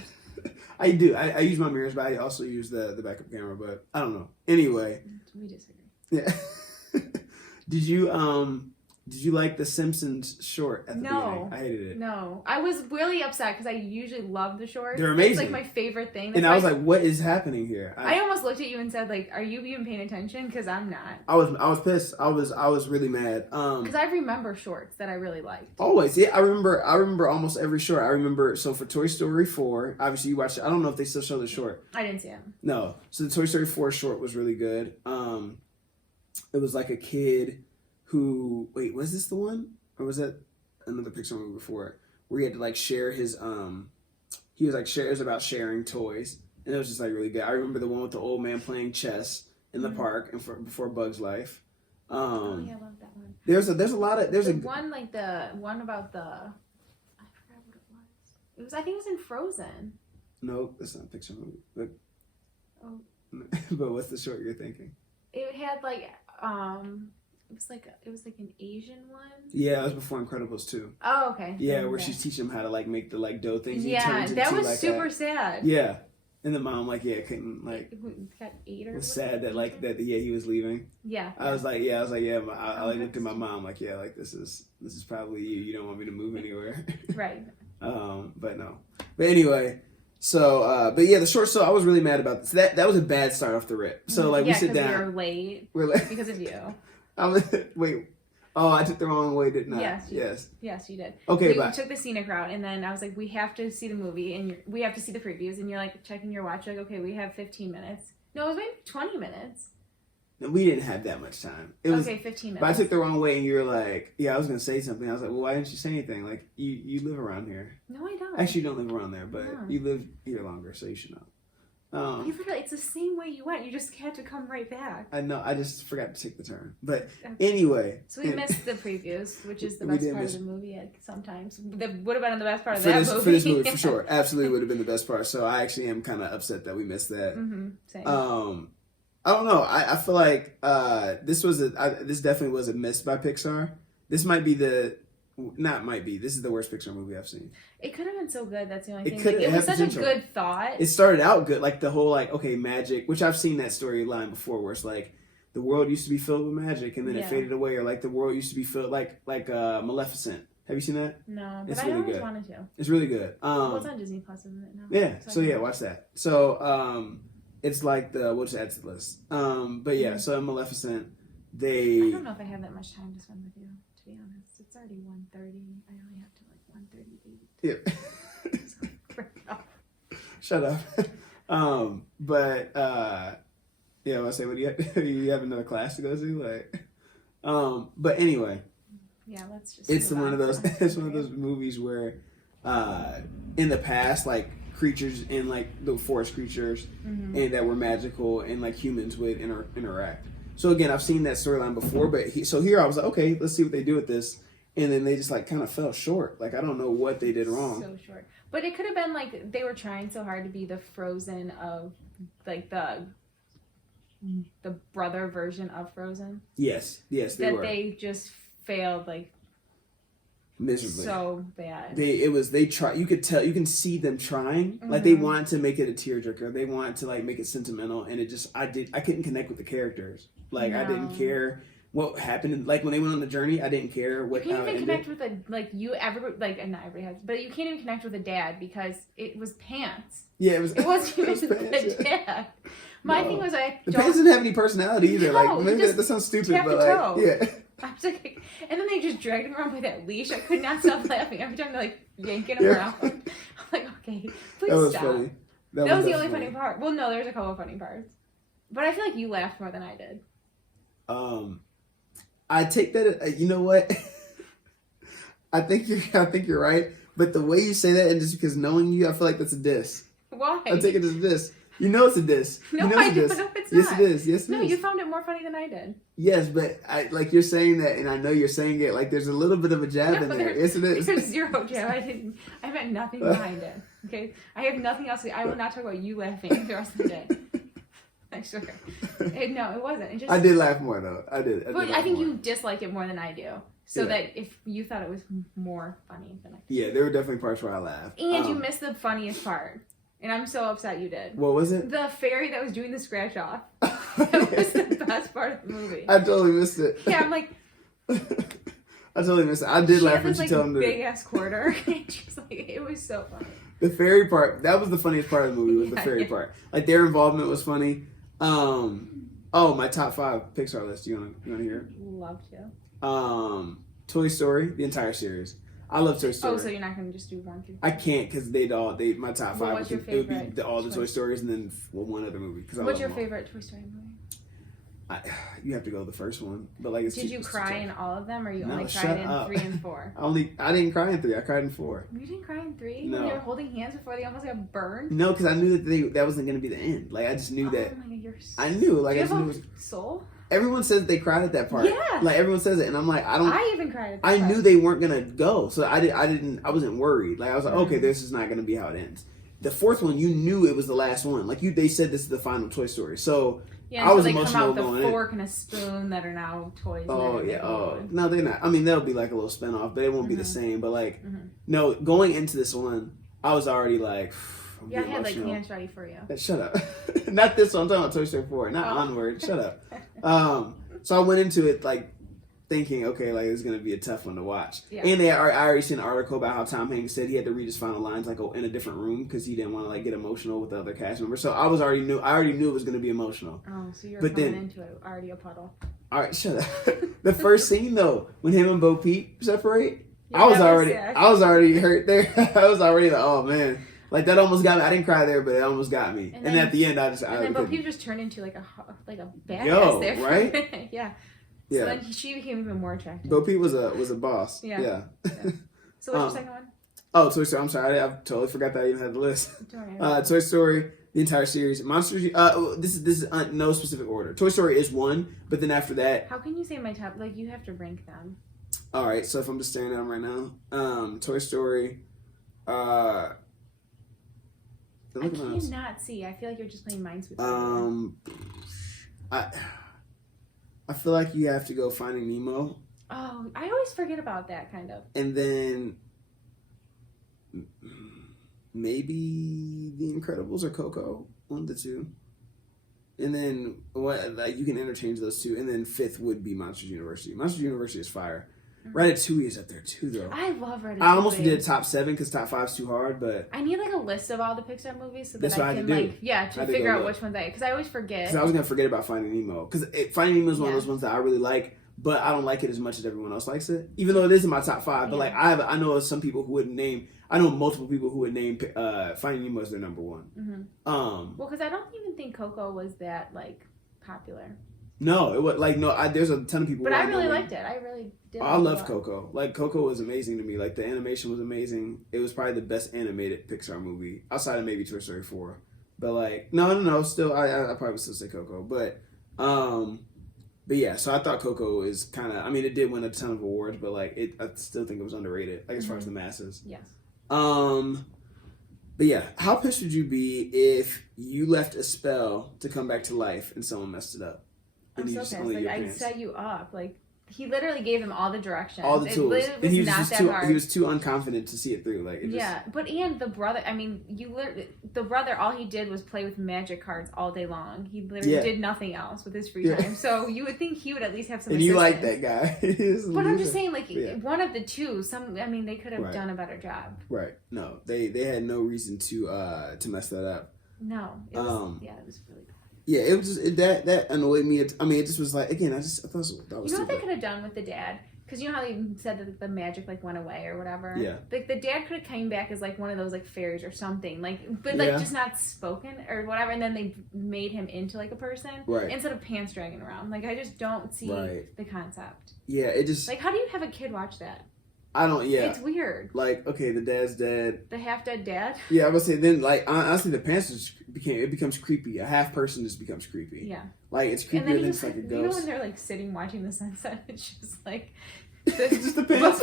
I do. I use my mirrors, but I also use the backup camera. But I don't know. Anyway. We disagree. Yeah. Did you like the Simpsons short at the beginning? I hated it. No. I was really upset because I usually love the shorts. They're amazing. It's like my favorite thing. And I was like, what is happening here? I almost looked at you and said, like, are you even paying attention? Because I'm not. I was pissed. I was really mad. Because I remember shorts that I really liked. Always. Yeah, I remember almost every short. I remember, so for Toy Story 4, obviously you watched it. I don't know if they still show the short. I didn't see it. No. So the Toy Story 4 short was really good. It was like a kid who, wait, was this the one? Or was that another Pixar movie before it? where he had to like share his he was like it was about sharing toys, and it was just like really good. I remember the one with the old man playing chess in the park and before Bug's Life. Oh yeah, I love that one. There's a lot of The one about the I forgot what it was. It was I think it was in Frozen. no, that's not a Pixar movie. But, Oh. but what's the short you're thinking? It had like it was like an Asian one. Yeah, it was before Incredibles 2. Oh, okay. Yeah, where she's teaching him how to like make the like dough things. And he Yeah, turns that into, was like, super sad. Yeah, and the mom like couldn't like Got 8 or was whatever. sad that like that he was leaving. Yeah. I was like I like looked at my mom like like this is probably you. You don't want me to move anywhere. Right. But no. But anyway, so but yeah, the short. So I was really mad about this. That was a bad start off the rip. So like we sit down. We were late. We're late Because of you. Wait. Oh, I took the wrong way, didn't I? Yes. Yes, you did. Okay, we took the scenic route, and then I was like, we have to see the movie, and we have to see the previews, and you're like checking your watch, like, okay, we have 15 minutes. No, it was maybe 20 minutes. No, we didn't have that much time. It was, okay, 15 minutes. But I took the wrong way, and you were like, yeah, I was going to say something. I was like, well, why didn't you say anything? Like, you live around here. No, I don't. Actually, you don't live around there, but No. you live here longer, so you should know. It's the same way you went. You just had to come right back. I know. I just forgot to take the turn. But anyway. So we missed the previews, which is the We best did part miss- of the movie sometimes. That would have been the best part of for that this, movie. For this movie, for sure. Absolutely would have been the best part. So I actually am kind of upset that we missed that. Same. I don't know. I feel like this definitely was a miss by Pixar. This might be this is the worst Pixar movie I've seen. It could have been so good. That's the only It thing. could- Like, it it was had such potential. a good thought. It started out good, like the whole like magic, which I've seen that storyline before, where it's like the world used to be filled with magic, and then it faded away, or like the world used to be filled like Maleficent. Have you seen that? No, but It's I really always good. wanted to. It's really good. Well, it's on Disney Plus, isn't it now? Yeah. So So I yeah, can- watch that. So it's like we'll just add to the list. But yeah, so in Maleficent, I they don't know if I have that much time to spend with you, to be honest. It's already 1:30. I only have to like 1:38. yeah. So, Shut up. But yeah, I say, what do you have another class to go to? Like, but anyway, yeah, let's just. it's move one of on those. from It's one of those movies where, in the past, like creatures in like the forest creatures, Mhm. and that were magical, and like humans would interact. So again, I've seen that storyline before, but here I was like, okay, let's see what they do with this, and then they just like kind of fell short. Like I don't know what they did wrong. So short, but it could have been like they were trying so hard to be the Frozen of like the brother version of Frozen. Yes, they that were they just failed like miserably. so bad. They try. You could tell. You can see them trying. Like they wanted to make it a tearjerker. They wanted to like make it sentimental, and it just I couldn't connect with the characters. Like I didn't No. care what happened. Like when they went on the journey, I didn't care what. You how can't it even ended. connect with and not everybody has, but you can't even connect with a dad because it was pants. Yeah, it was. It wasn't it was even pants, the yeah. dad. My No. thing was The pants didn't have any personality either. No, like he maybe just that sounds stupid, tapped but the like toe. yeah. I was like, and then they just dragged him around by that leash. I could not stop laughing every time they're like yanking him Yeah. around. I'm like, okay, please That was stop. funny. That was the only definitely funny part. Well, no, there's a couple of funny parts, but I feel like you laughed more than I did. I take that. You know what? I think you're right. But the way you say that, and just because knowing you, I feel like that's a diss. Why? I take it as a diss. You know it's a diss. No, you know I it's a diss. don't know it's Yes, not. it is. Yes, it No, is. you found it more funny than I did. Yes, but I like you're saying that, and I know you're saying it like there's a little bit of a jab in there. Yes, it is. There's zero jab. I meant nothing behind it. Okay, I have nothing else. I will not talk about you laughing the rest of the day. I swear. No, it wasn't. It just. I did laugh more though. I did. But laugh I think more. you dislike it more than I do. So Yeah. that if you thought it was more funny than I. Yeah, there were definitely parts where I laughed. And you missed the funniest part. And I'm so upset you did. What was it? The fairy that was doing the scratch off. That was the best part of the movie. I totally missed it. Yeah, I'm like. I totally missed it. I did She laugh had when this she like told him big ass quarter. And she was like, it was so funny. the fairy part. That was the funniest part of the movie. Was the Yeah, fairy yeah. part. Like their involvement was funny. Oh, my top 5 Pixar list. You wanna hear? Love to. Toy Story, the entire series. I love Toy Story. Oh, so you're not going to just do 1 through 3? I can't because my top 5 Well, what's your it would be favorite all the Toy Toy- Stories and then one other movie. 'Cause I What's love your them all. favorite Toy Story movie? You have to go the first one, but like, Did you cry in all of them, or you No, only shut cried in up. 3 and 4? I didn't cry in 3. I cried in 4. You didn't cry in 3 No. when they were holding hands before they almost got burned. No, because I knew that wasn't gonna be the end. Like I just knew that. Oh my God, I knew. Like Do you I just have knew. a soul? Everyone says they cried at that part. Yeah. Like everyone says it, and I'm like, I don't. I even cried at that I part. knew they weren't gonna go, so I wasn't worried. Like I was like, Mhm. okay, this is not gonna be how it ends. The 4th one, you knew it was the last one. Like they said this is the final Toy Story. So Yeah, I was they come emotional out with going a in. fork and a spoon that are now toys. Oh and yeah, everything oh going. no, they're not. I mean, they'll be like a little spinoff, but it won't be the Mhm. same. But like, Mhm. no, going into this one, I was already like, I'm Yeah, I getting had like emotional. hands ready for you. Shut up. Not this one. I'm talking about Toy Story 4, not Oh. Onward. Shut up. So I went into it like thinking, okay, like it's gonna be a tough one to watch. Yeah. And I already seen an article about how Tom Hanks said he had to read his final lines like in a different room because he didn't want to like get emotional with the other cast members. So I already knew it was gonna be emotional. Oh, so you're But coming then- into it already a puddle. All right, shut up. The first scene though, when him and Bo Peep separate, Yeah, I was that already hurt there. I was already like, oh man. Like that almost got me. I didn't cry there, but it almost got me. And And, then- at the end, I And then Bo couldn't. Peep just turned into like a badass Yo, there. right? Yeah. Yeah. So then she became even more attractive. Bo Peep was a boss. Yeah. Yeah. So what's your second one? Oh, Toy Story. I'm sorry, I totally forgot that I even had the list. Don't worry. Toy Story, the entire series, Monsters. This is no specific order. Toy Story is 1, but then after that, How can you say my top? Like you have to rank them. all right. So if I'm just staring at them right now, Toy Story. I look at those. cannot see. I feel like you're just playing Minesweeper. I feel like you have to go Finding Nemo, Oh, I always forget about that kind of. and then maybe The Incredibles or Coco, 1 of the 2. And then you can interchange those 2, and then 5th would be Monsters University. Monsters University is fire. Ratatouille is up there too, though. I love Ratatouille. I almost did a top 7 because top 5 is too hard, but I need like a list of all the Pixar movies so that That's what I I had can to do. like I had to figure go out look. which ones because I always forget. because I was gonna forget about Finding Nemo because Finding Nemo is one of Yeah. those ones that I really like, but I don't like it as much as everyone else likes it. Even though it is in my top 5, but Yeah. like I know some people who wouldn't name. I know multiple people who would name Finding Nemo as their number 1. Mhm. Well, Well, because I don't even think Coco was that like popular, no, it was like no. There's a ton of people. but who I know really it. liked it. I really did. I like love it. Coco. Like Coco was amazing to me. Like the animation was amazing. It was probably the best animated Pixar movie outside of maybe Toy Story 4. But like no. Still, I probably would still say Coco. But yeah. So I thought Coco is kind of. I mean, it did win a ton of awards, but like I still think it was underrated. Like as far as the masses. Yes. But yeah, how pissed would you be if you left a spell to come back to life and someone messed it up? I'm And you so just pissed. only Like your I pants. set you up. Like he literally gave him all the directions. All the It tools, literally and he was not just that too. hard. He was too unconfident to see it through. Like it just, Yeah, but and the brother. I mean, the brother. All he did was play with magic cards all day long. He literally Yeah. did nothing else with his free Yeah. time. So you would think he would at least have some. and you like assistance. that guy. He's a But I'm loser. just saying, like Yeah. one of the two. I mean, they could have Right. done a better job. Right. No, they had no reason to mess that up. No. It was, it was really bad. Yeah, it was just that annoyed me. I mean, it just was like again. I thought that was You know what stupid. they could have done with the dad? Because you know how they said that the magic like went away or whatever. Yeah. Like the dad could have came back as like one of those like fairies or something. Like, but like Yeah. just not spoken or whatever. And then they made him into like a person Right. instead of pants dragging around. Like I just don't see Right. the concept. Yeah, it just. Like how do you have a kid watch that? I don't. Yeah. It's weird. Like okay, the dad's dead. The half dead dad. Yeah, I would say then like honestly, the pants just becomes creepy. A half person just becomes creepy. Yeah. Like it's And creepier then than he's it's like a you know when ghost. they're like sitting watching the sunset, it's just like. It's just the But pants.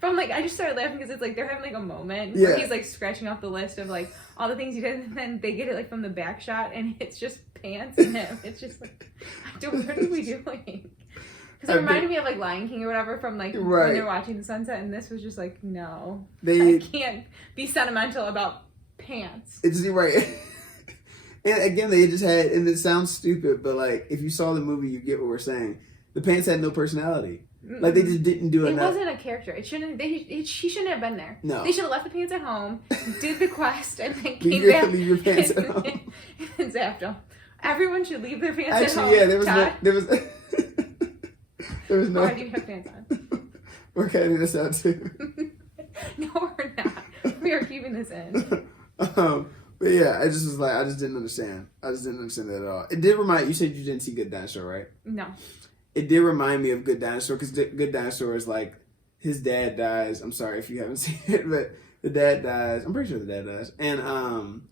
from like I just started laughing because it's like they're having like a moment Yeah. where he's like scratching off the list of like all the things he did, and then they get it like from the back shot, and it's just pants and him. It's just like, what are we doing? Because it reminded me of like Lion King or whatever from like Right. when they're watching the sunset, and this was just like no, I They can't be sentimental about pants. it's right. And again, they just had, and it sounds stupid, but like if you saw the movie, you get what we're saying. The pants had no personality. Like they just didn't do It enough. wasn't a character. It shouldn't. She shouldn't have been there. No. They should have left the pants at home, did the quest, and then Leave came your- back. leave your pants at home. And zapped them. Everyone should leave their pants at home. Actually, yeah, there was no, Todd, there was there was no. why do you have pants on? We're cutting this out too. No, we're not. We are keeping this in. But yeah, I just was like, I just didn't understand. I just didn't understand that at all. It did remind you said you didn't see Good Dinosaur, right? No. It did remind me of Good Dinosaur because Good Dinosaur is like his dad dies. I'm sorry if you haven't seen it, but the dad dies. I'm pretty sure the dad dies, and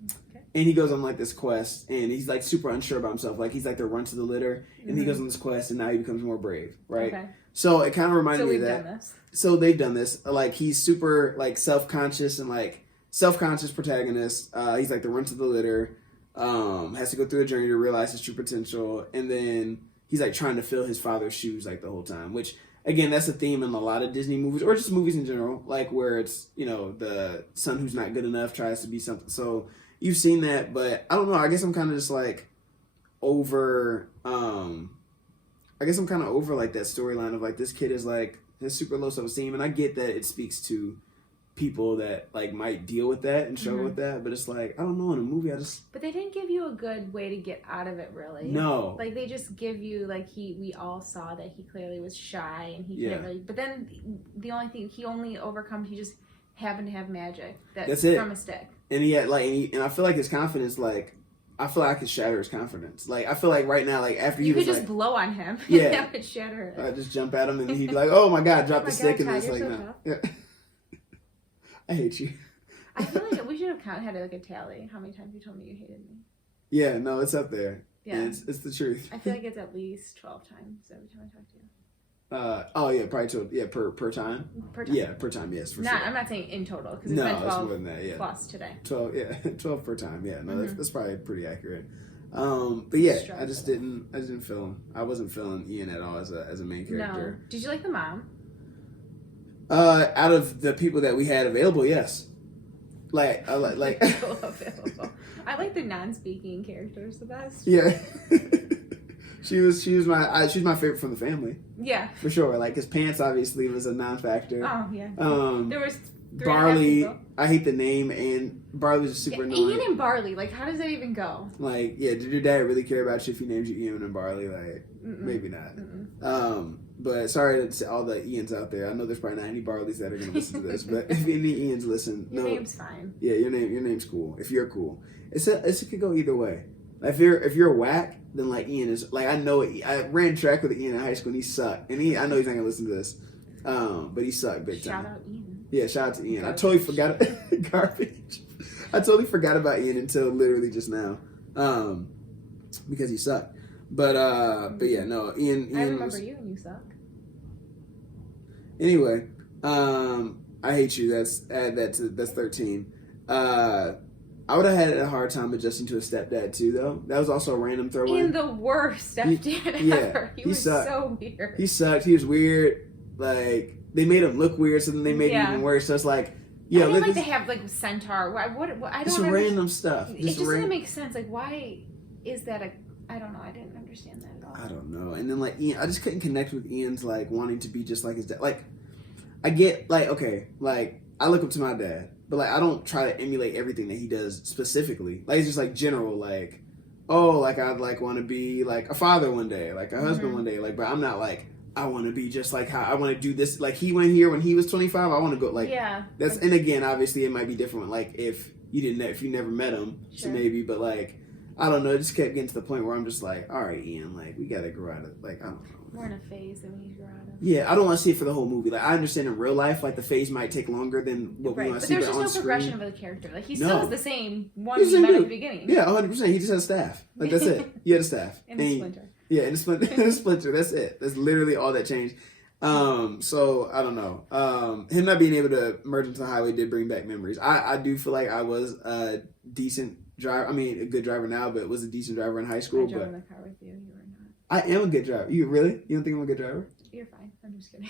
he goes on like this quest, and he's like super unsure about himself. Like he's like the runt of the litter, and he goes on this quest, and now he becomes more brave, right? Okay. So it kind of reminded me of that. Done this. So they've done this. Like he's super like self-conscious and like self-conscious protagonist. He's like the runt of the litter. Has to go through a journey to realize his true potential, and then he's like trying to fill his father's shoes like the whole time, which again, that's a theme in a lot of Disney movies or just movies in general, like where it's, you know, the son who's not good enough tries to be something. So you've seen that, but I don't know. I guess I'm kind of just like over, like that storyline of like this kid is like has super low self-esteem, and I get that it speaks to people that like might deal with that and struggle with that, but it's like I don't know, in a movie but they didn't give you a good way to get out of it, really. No, like they just give you like we all saw that he clearly was shy and he can't really, but then the only thing he just happened to have magic that's it from a stick, and he had and I feel like his confidence, like I feel like I could shatter his confidence. Like I feel like right now, like after you could just like, blow on him, yeah, that would shatter it. I just jump at him and he'd be like, "Oh my god!" Drop the stick, and it's like, no. Yeah. I hate you. I feel like we should have had like a tally. How many times you told me you hated me? Yeah, no, it's up there. Yeah, it's the truth. I feel like it's at least 12 times every time I talk to you. Oh yeah, probably 12. Yeah, per time. Per time. Yeah, per time. Yes, for sure. I'm not saying in total because it's been 12 it's more than that. Yeah, plus today. 12. Yeah, 12 per time. Yeah, no, that's probably pretty accurate. But yeah, I didn't feel him. I wasn't feeling Ian at all as a main character. No. Did you like the mom? Out of the people that we had available, yes. Like available. I like the non-speaking characters the best. Yeah. She was my favorite from the family. Yeah. For sure. Like his pants obviously was a non-factor. Oh yeah. There was Barley. I hate the name, and Barley was super annoying. Ian and Barley, like how does that even go? Like, yeah, did your dad really care about you if he named you Ian and Barley? Like, maybe not. But sorry to all the Ians out there. I know there's probably not any Barleys that are going to listen to this, but if any Ians listen, your name's fine. Yeah, your name's cool. If you're cool, it could go either way. Like if you're whack, then like Ian is like I know it. I ran track with Ian in high school and he sucked, and I know he's not gonna listen to this, but he sucked big time. Shout out Ian. Yeah, shout out to Ian. Garbage. I totally forgot garbage. I totally forgot about Ian until literally just now, because he sucked. But yeah, no, Ian. I remember you and you suck. Anyway, I hate you. That's 13. I would have had a hard time adjusting to a stepdad too, though. That was also a random throw-in. Ian, the worst stepdad ever. He was sucked. So weird. He sucked. He was weird. Like they made him look weird, so then they made it even worse. So it's like, yeah, I didn't like to have like centaur. What I don't. Just random stuff. It just didn't make sense. Like, why is that I don't know. I didn't understand that at all. I don't know. And then like Ian, I just couldn't connect with Ian's like wanting to be just like his dad. Like, I get like okay, like I look up to my dad. But, like, I don't try to emulate everything that he does specifically. Like, it's just, like, general, like, oh, like, I'd, like, want to be, like, a father one day, like, a husband one day. Like, but I'm not, like, I want to be just, like, how I want to do this. Like, he went here when he was 25. I want to go, like, that's, and again, obviously, it might be different, like, if you never met him, so maybe, but, like, I don't know. It just kept getting to the point where I'm just like, all right, Ian, like, we got to grow out of, like, I don't know. We're in a phase that we need to grow out of. Yeah, I don't want to see it for the whole movie. Like, I understand in real life, like, the phase might take longer than what we want to see, but on screen. There's just no progression of the character. Like, he still is the same one you met at the beginning. Yeah, 100%. He just has staff. Like, that's it. He had a staff. And a splinter. Yeah, and a splinter. That's it. That's literally all that changed. So, I don't know. Him not being able to merge into the highway did bring back memories. I do feel like I was a decent driver. I mean, a good driver now, but was a decent driver in high school. I drove in the car with you. You were not. I am a good driver. You really? You don't think I'm a good driver? You're fine. I'm just kidding.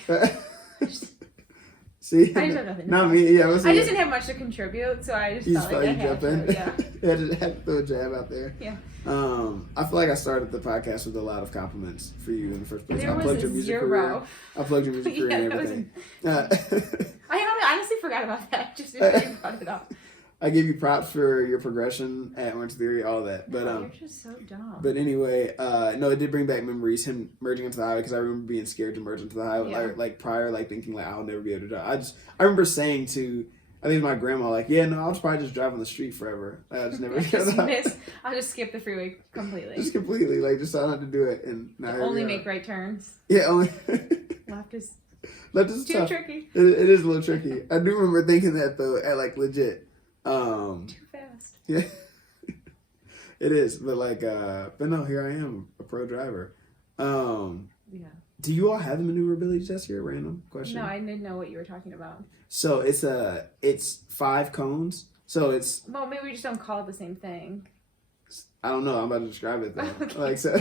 See? I just have nothing. Not me. Yeah, I just didn't have much to contribute, so I just felt like I had to. Yeah. had to throw a jab out there. Yeah. I feel like I started the podcast with a lot of compliments for you in the first place. There was plugged your music career. I plugged your music career and everything. I honestly forgot about that. Just didn't brought it up. I give you props for your progression at Orange Theory, all that. But you're just so dumb. But anyway, no, it did bring back memories. Him merging into the highway, because I remember being scared to merge into the highway. Like prior, like thinking like I'll never be able to drive. I remember saying to I think my grandma like, yeah, no, I'll just probably just drive on the street forever. I just never I'll just skip the freeway completely. Just completely, like, just I don't have to do it. And now Only make right turns. Yeah, only. Left is too tough. Tricky. It is a little tricky. I do remember thinking that though, at like legit. Too fast. Yeah. It is, but like, but no, here I am, a pro driver. Yeah. Do you all have the maneuverability test here? Random question. No, I didn't know what you were talking about. So it's 5 cones. So it's. Well, maybe we just don't call it the same thing. I don't know. I'm about to describe it though. Okay. Like so.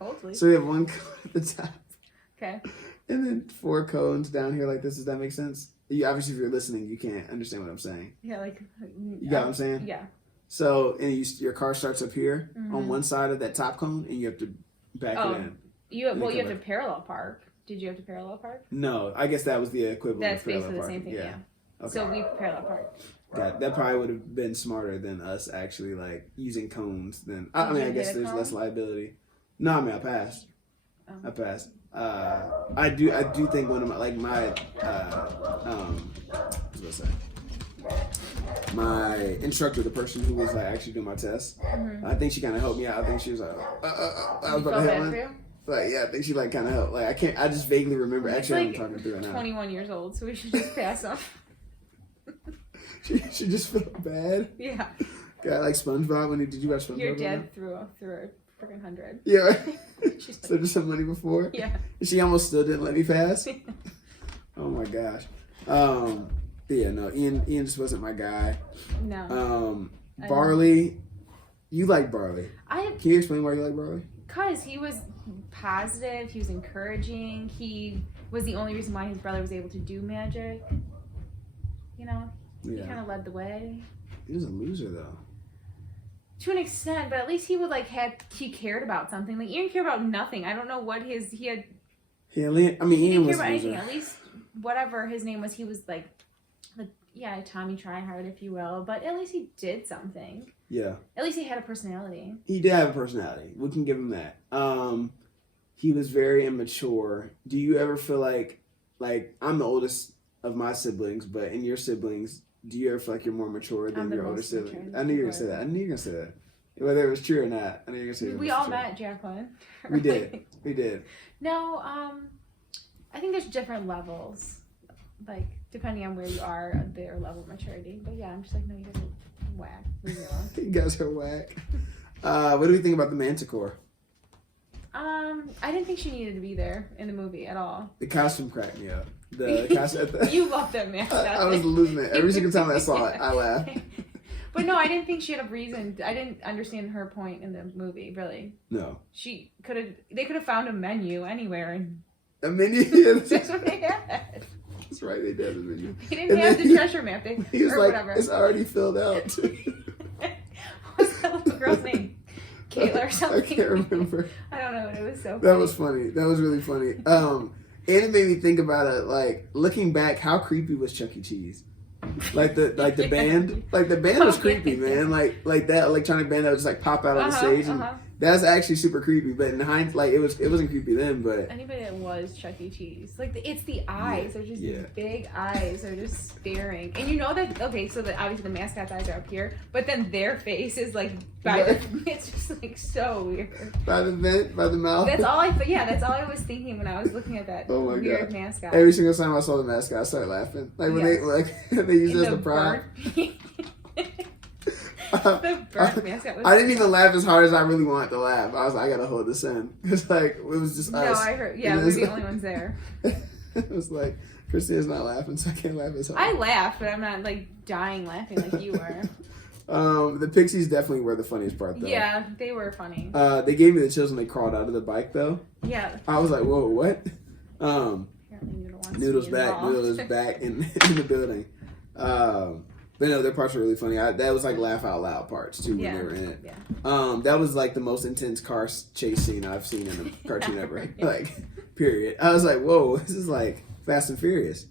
Hopefully. So we have 1 cone at the top. Okay. And then 4 cones down here like this. Does that make sense? You obviously, if you're listening, you can't understand what I'm saying. Yeah, like. You got what I'm saying? Yeah. So and your car starts up here on one side of that top cone, and you have to back it in. You have to parallel park. Did you have to parallel park? No, I guess that was the equivalent. That's of parallel basically the parking. same thing. Yeah. Okay. So we parallel park. That probably would have been smarter than us actually like using cones. Then I mean, I guess there's less liability. No, I mean I passed. I passed. I do think one of my my instructor, the person who was like actually doing my test, I think she kind of helped me out. I think she was like, I was about to hit one. Like, yeah, I think she like kind of helped. Like, I just vaguely remember. Actually, I'm talking through it now. 21 years old, so we should just pass him. she just felt bad. Yeah. Got like SpongeBob when did you watch SpongeBob? Your dad threw a freaking 100. Yeah. She's So just some money before. Yeah. She almost still didn't let me pass. Oh my gosh. Yeah, no, Ian just wasn't my guy. No. Barley, you like Barley. Can you explain why you like Barley? Because he was positive, he was encouraging, he was the only reason why his brother was able to do magic. You know? He kind of led the way. He was a loser though. To an extent, but at least he would he cared about something. Like Ian cared about nothing. I don't know what he had. Ian was a loser. At least whatever his name was, he was like Tommy Tryhard, if you will. But at least he did something. Yeah. At least he had a personality. He did have a personality. We can give him that. He was very immature. Do you ever feel like I'm the oldest of my siblings, but in your siblings, do you ever feel like you're more mature than your older siblings? I knew you were going to say that. Whether it was true or not, I knew you were going to say that. We all met Jacqueline. We did. No, I think there's different levels, like depending on where you are, their level of maturity. But yeah, I'm just like, no, you guys are whack. Leave me alone. You guys are whack. What do we think about the Manticore? I didn't think she needed to be there in the movie at all. The costume cracked me up. You love that mask. I was losing it every single time I saw it. I laughed. But no, I didn't think she had a reason. I didn't understand her point in the movie, really. No. They could have found a menu anywhere. And a menu? Yeah, that's what they had. That's right, they did have a menu. They didn't have the treasure map. He was like, whatever. It's already filled out. What's that little girl's name? Kayla or something? I can't remember. I don't know, but it was so funny. That was funny. That was really funny. And it made me think about it, like, looking back, how creepy was Chuck E. Cheese? Like the band? Like the band was creepy, man. Like that electronic band that would just like pop out on the stage and that's actually super creepy. But in hindsight, like it wasn't creepy then, but anybody that was Chuck E. Cheese. Like it's the eyes. They're just these big eyes. They're just staring. And you know that so obviously the mascot's eyes are up here, but then their face is like it's just like so weird. By the mouth. That's all I was thinking when I was looking at that weird mascot. Every single time I saw the mascot, I started laughing. Like when they used it as the prop. The bird mascot was I didn't even laugh as hard as I really wanted to laugh. I was like, I gotta hold this in. Because like it was just us. No, I heard we're the only ones there. It was like Christina's not laughing, so I can't laugh as hard. I laughed, but I'm not like dying laughing like you were. The Pixies definitely were the funniest part though. Yeah, they were funny. They gave me the chills when they crawled out of the bike though. Yeah. I was like, whoa, what? Apparently Noodle's back. Noodle is back in the building. But no, their parts were really funny. That was like laugh out loud parts too when they were in it. Yeah. That was like the most intense car chase scene I've seen in a cartoon ever. Like, period. I was like, whoa, this is like Fast and Furious.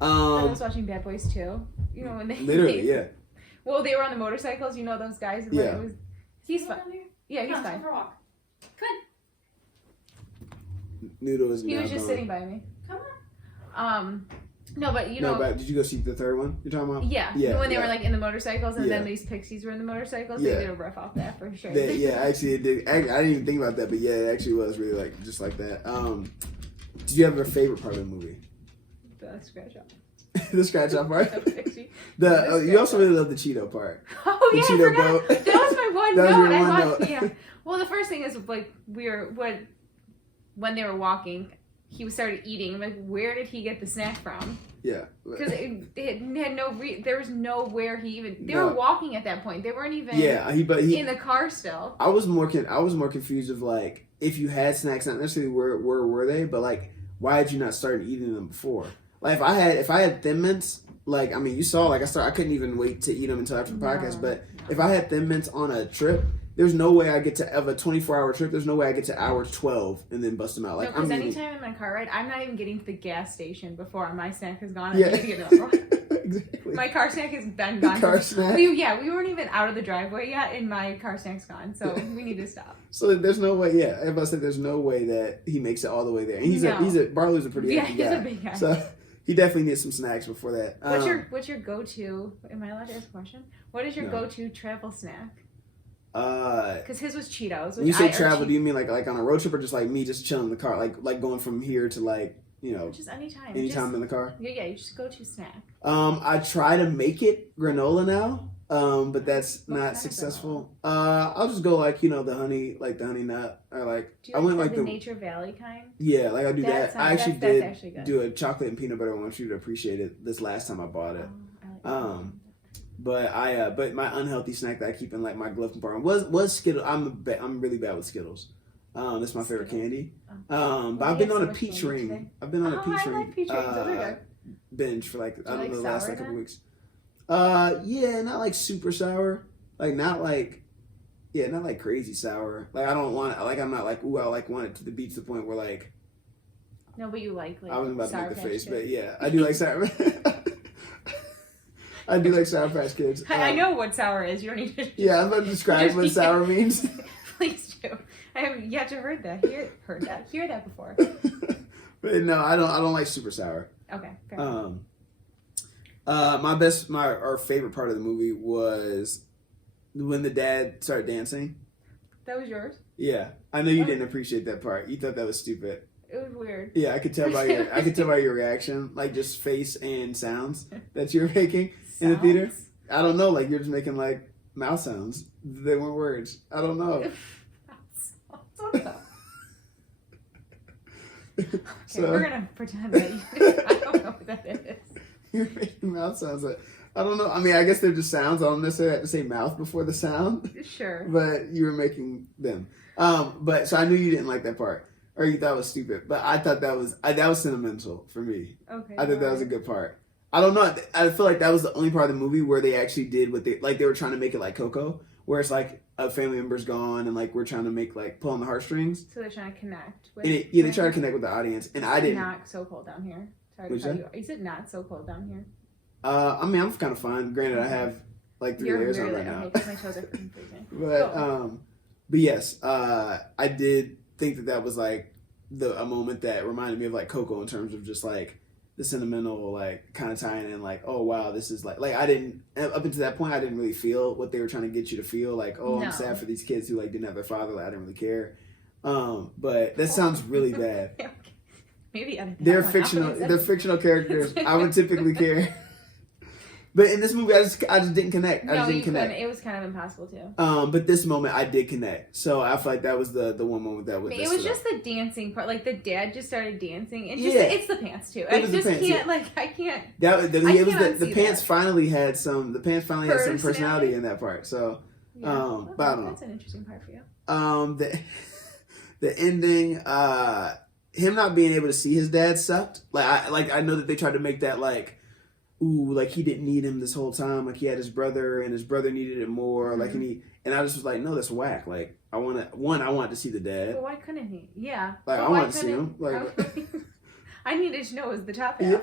I was watching Bad Boys too. You know when they literally, yeah. Well, they were on the motorcycles. You know those guys. Yeah. He's fine. Yeah, he's fine. Good. Noodle is. He was just sitting by me. Come on. No, but No, but did you go see the third one you're talking about? Yeah. Yeah, When they yeah. were like in the motorcycles and Yeah. then these pixies were in the motorcycles, Yeah. they did a riff off that for sure. Yeah, actually it did. I didn't even think about that, but yeah, it actually was really like just like that. Did you have a favorite part of the movie? The scratch off. The scratch off part. The pixie. You also really love the Cheeto part. Oh The yeah, I Cheeto forgot. boat. That was my one That was note. your I one thought, note. yeah. Well, the first thing is like when they were walking, he started eating. I'm like, where did he get the snack from? Yeah. Because it had no there was nowhere he even. They No. were walking at that point. They weren't even. Yeah, he in the car still. I was more confused of like if you had snacks, not necessarily where were they, but like why had you not started eating them before? Like if I had Thin Mints, like I mean you saw like I couldn't even wait to eat them until after the podcast. But if I had Thin Mints on a trip, there's no way I get to have a 24-hour trip. There's no way I get to hour 12 and then bust them out. Like No, because I'm eating. anytime I'm in a car ride, I'm not even getting to the gas station before my snack is gone. Yeah. I need to get another one. Exactly. My car snack has been gone. Car snack. We weren't even out of the driveway yet, and my car snack's gone. So we need to stop. So there's no way. Yeah, everybody said there's no way that he makes it all the way there. And Barlow's a pretty active he's guy. a big guy. So he definitely needs some snacks before that. What's your go-to? Am I allowed to ask a question? What is your go-to travel snack? Because his was Cheetos. When you say travel, do you mean like on a road trip or just like me just chilling in the car, like going from here to like just anytime. Anytime in the car. Yeah, you just go to snack. I try to make it granola now, but that's What kind not of successful. I'll just go like the honey nut or like Do you I went like the Nature Valley kind? Yeah, like I do That's that. I actually that's did actually good. do a chocolate and peanut butter one. You'd appreciate it. This last time I bought it. I like that. But my unhealthy snack that I keep in like my glove compartment was Skittles. I'm really bad with Skittles. That's my favorite candy. But I've been on a peach ring. I've been on a peach I ring. like peach rings. Those are good. Binge for like I don't know the sour last like couple then? weeks. Yeah, not like super sour. Like not like crazy sour. Like I don't want like I'm not like ooh I like want it to the beat to the point where like No, but you like I wasn't about to Sour make the Patch face, Kids. but yeah, I do like sour. I do like Sour Patch Kids. I know what sour is. You don't need to. Yeah, I'm about to describe Just what be- sour means. Please do. I have yet to hear that before. But no, I don't like super sour. Okay. Fair enough. Our favorite part of the movie was when the dad started dancing. That was yours. Yeah, I know you didn't appreciate that part. You thought that was stupid. It was weird. Yeah, I could tell by your reaction, like just face and sounds that you were making in the theater. Sounds? I don't know, like you're just making like mouth sounds. They weren't words. I don't know. Okay, So we're gonna pretend that I don't know what that is. you're making mouth sounds. Like, I don't know. I mean, I guess they're just sounds. I don't necessarily have to say mouth before the sound, Sure. but you were making them. But so I knew you didn't like that part, or you thought it was stupid. But I thought that was sentimental for me. Okay. I think that was a good part. I don't know. I feel like that was the only part of the movie where they actually did what they were trying to make it like Coco, where it's like a family member's gone and like we're trying to make like pull on the heartstrings. So they're trying to connect with. And they try to connect with the audience, and I didn't. Not so cold down here. Sorry to What'd cut you you. Is it not so cold down here? I mean, I'm kind of fine. Granted, I have like 3 layers on right now. Okay, because my toes are freaking freezing. But yes, I did think that was like a moment that reminded me of like Coco in terms of just like the sentimental like kind of tying in like, oh wow, this is like I didn't up until that point I didn't really feel what they were trying to get you to feel, like, oh, I'm sad for these kids who like didn't have their father. Like, I didn't really care. But that sounds really bad. Okay. Maybe edit that They're one fictional. out. They're fictional characters. I would typically care. But in this movie, I just didn't connect. I just didn't connect. It was kind of impossible too. But this moment, I did connect. So I feel like that was the one moment that was. It was just the dancing part. Like the dad just started dancing. It's just Yeah. It's the pants too. It I was the just pants, can't yeah. I can't. It was the unsee pants that. finally had some. The pants finally had some personality Personality? in that part. So Yeah. but I don't know. That's an interesting part for you. The ending, him not being able to see his dad sucked. I know that they tried to make that like, ooh, like he didn't need him this whole time. Like he had his brother and his brother needed it more. Mm-hmm. Like and I just was like, no, that's whack. Like I wanted to see the dad. But why couldn't he? Yeah. Like But I why wanted to see him. couldn't- Like I needed to know it was the top half.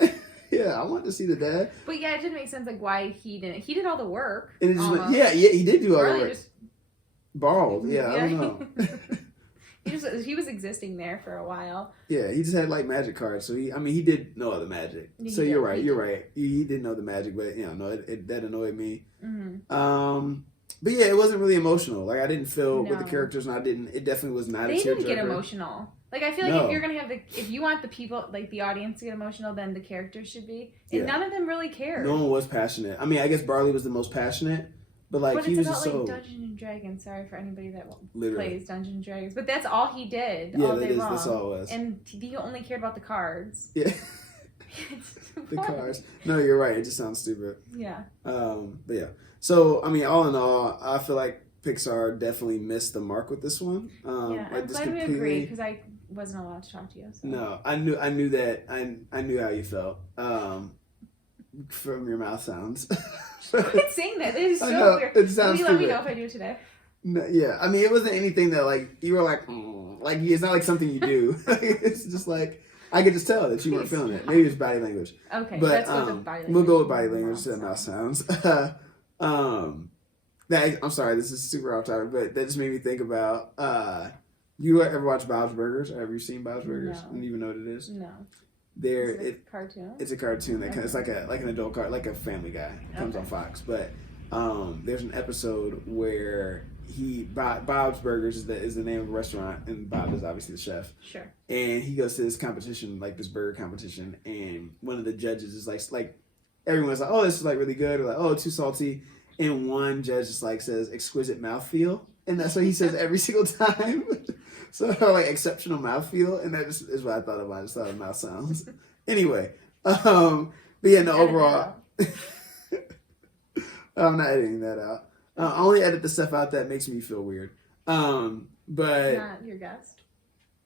yeah, I wanted to see the dad. But yeah, it didn't make sense like why he didn't. He did all the work. And it just went, almost. yeah, he did do all the Really work. just Bald, yeah, I don't know. he he was existing there for a while. Yeah, he just had like magic cards, so he did know the magic. So you're right. He did know the magic, but that annoyed me. Mm-hmm. But yeah, it wasn't really emotional. Like I didn't feel with the characters, and it definitely was not. They a didn't get tearjerker. emotional. Like I feel like if you're gonna have if you want the people, like the audience to get emotional, then the characters should be. And none of them really cared. No one was passionate. I mean, I guess Barley was the most passionate, but like he was just so. Dungeons and Dragons. Sorry for anybody that plays Dungeons and Dragons, but that's all he did all day long. That's all it was. And he only cared about the cards. Yeah. The cards. No, you're right. It just sounds stupid. Yeah. But yeah. So I mean, all in all, I feel like Pixar definitely missed the mark with this one. Yeah, I'm glad we agree because I wasn't allowed to talk to you. So. No, I knew that. I knew how you felt from your mouth sounds. Quit saying that. It is so weird. It sounds Will you let me know if I do it today? No, yeah, I mean, it wasn't anything that like you were like it's not like something you do. It's just like I could just tell that you weren't feeling it. Maybe it's body language. Okay, but let's go with body language. We'll go with body language instead of mouth sounds. I'm sorry, this is super off topic, but that just made me think about you ever watch Bob's Burgers? Or have you seen Bob's Burgers? No. And even know what it is? No. It's a cartoon. It's a cartoon that it's like an adult cartoon, like a Family Guy. It comes on Fox, but there's an episode where Bob's Burgers is the name of the restaurant, and Bob is obviously the chef. Sure. And he goes to this competition, like this burger competition, and one of the judges is like everyone's like, oh, this is like really good, or like, oh, too salty. And one judge just like says exquisite mouthfeel, and that's what he says every single time. So like exceptional mouthfeel, and that just is what I thought about. I just thought of mouth sounds. Anyway, but yeah, no, overall, I'm not editing that out. I only edit the stuff out that makes me feel weird. But not your guest.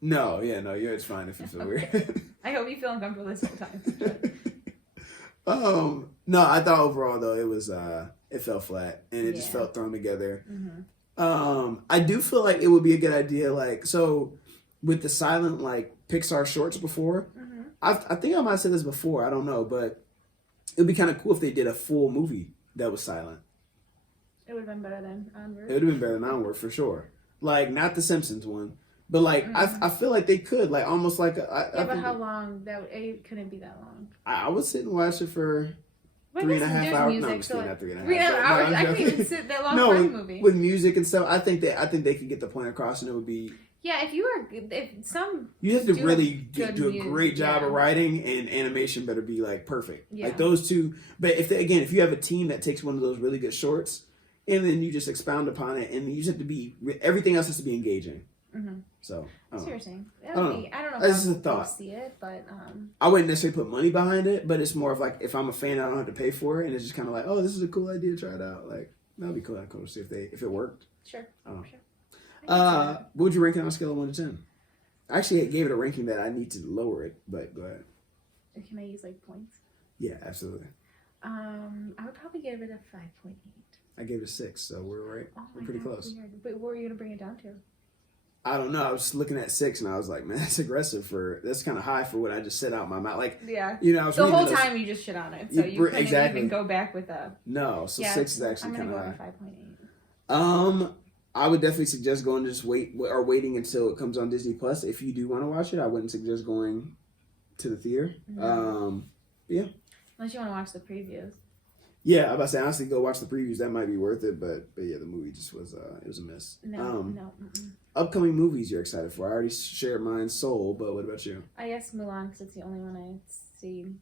No, it's fine if you feel weird. I hope you feel uncomfortable this whole time. No, I thought overall though it was it fell flat and it just felt thrown together. Mm-hmm. I do feel like it would be a good idea, like so with the silent like Pixar shorts before. Mm-hmm. I think I might have said this before. I don't know, but it would be kind of cool if they did a full movie that was silent. It would have been better than Onward. It would have been better than Onward for sure. Like not the Simpsons one, but like I feel like they could like almost like but how long? It couldn't be that long. I would sit and watch it for. Well, 3.5 hours. Music, No, I'm just kidding, not 3.5 3.5 hours. I can't even sit that long for a movie. With music and stuff, I think they could get the point across, and it would be. Yeah, you have to really do a great job of writing, and animation better be like perfect. Yeah. Like those two. But if you have a team that takes one of those really good shorts, and then you just expound upon it, and you just have to be everything else has to be engaging. Mm-hmm. So seriously, I don't know. This is a thought. See it, but I wouldn't necessarily put money behind it, but it's more of like if I'm a fan, I don't have to pay for it, and it's just kind of like, oh, this is a cool idea, try it out. Like that'd be cool. I'd go see if it worked. Sure. Sure. What would you rank it on a scale of 1 to 10? I actually gave it a ranking that I need to lower it, but go ahead. Can I use like points? Yeah, absolutely. I would probably give it a 5.8. I gave it a 6, so we're right. We're pretty close. Weird. But what were you gonna bring it down to? I don't know. I was looking at 6 and I was like, man, that's aggressive that's kind of high for what I just said out my mouth. Like, yeah, I was the whole time you just shit on it, so you couldn't even go back with a. No, so 6 is actually kind of high. I'm gonna go with 5.8. I would definitely suggest going to just waiting until it comes on Disney Plus. If you do want to watch it, I wouldn't suggest going to the theater. Mm-hmm. Yeah. Unless you want to watch the previews. Yeah, I was about to say honestly, go watch the previews. That might be worth it, but yeah, the movie just was it was a miss. No. Upcoming movies you're excited for? I already shared mine, Soul, but what about you? I guess Mulan because it's the only one I've seen.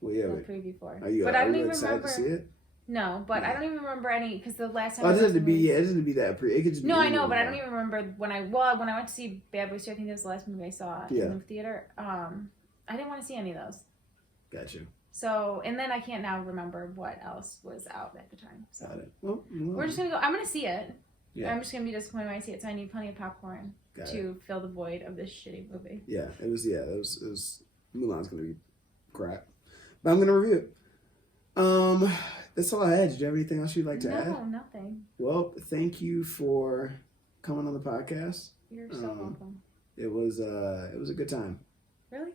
Well, yeah, the preview for. Are you excited remember. to see it? No, but I don't even remember any because the last time. Oh, it doesn't have to be. It doesn't have to be that pre. It could just. No, I know, but I don't even remember when I went to see Bad Boys 2. I think that was the last movie I saw in the theater. I didn't want to see any of those. Got you. So, and then I can't now remember what else was out at the time. So Got it. Well, we're just gonna go. I'm gonna see it. Yeah. I'm just gonna be disappointed when I see it. So I need plenty of popcorn to fill the void of this shitty movie. Yeah, it was. Yeah, it was. Mulan's gonna be crap, but I'm gonna review it. That's all I had. Did you have anything else you'd like to add? No, nothing. Well, thank you for coming on the podcast. You're so welcome. It was a good time. Really?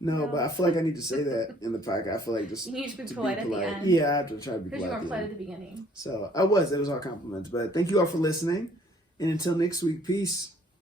No, but I feel like I need to say that in the podcast. I feel like just you need to be polite at the end. Yeah, I have to try to be polite. Because you weren't polite at the beginning. So it was all compliments. But thank you all for listening. And until next week, peace.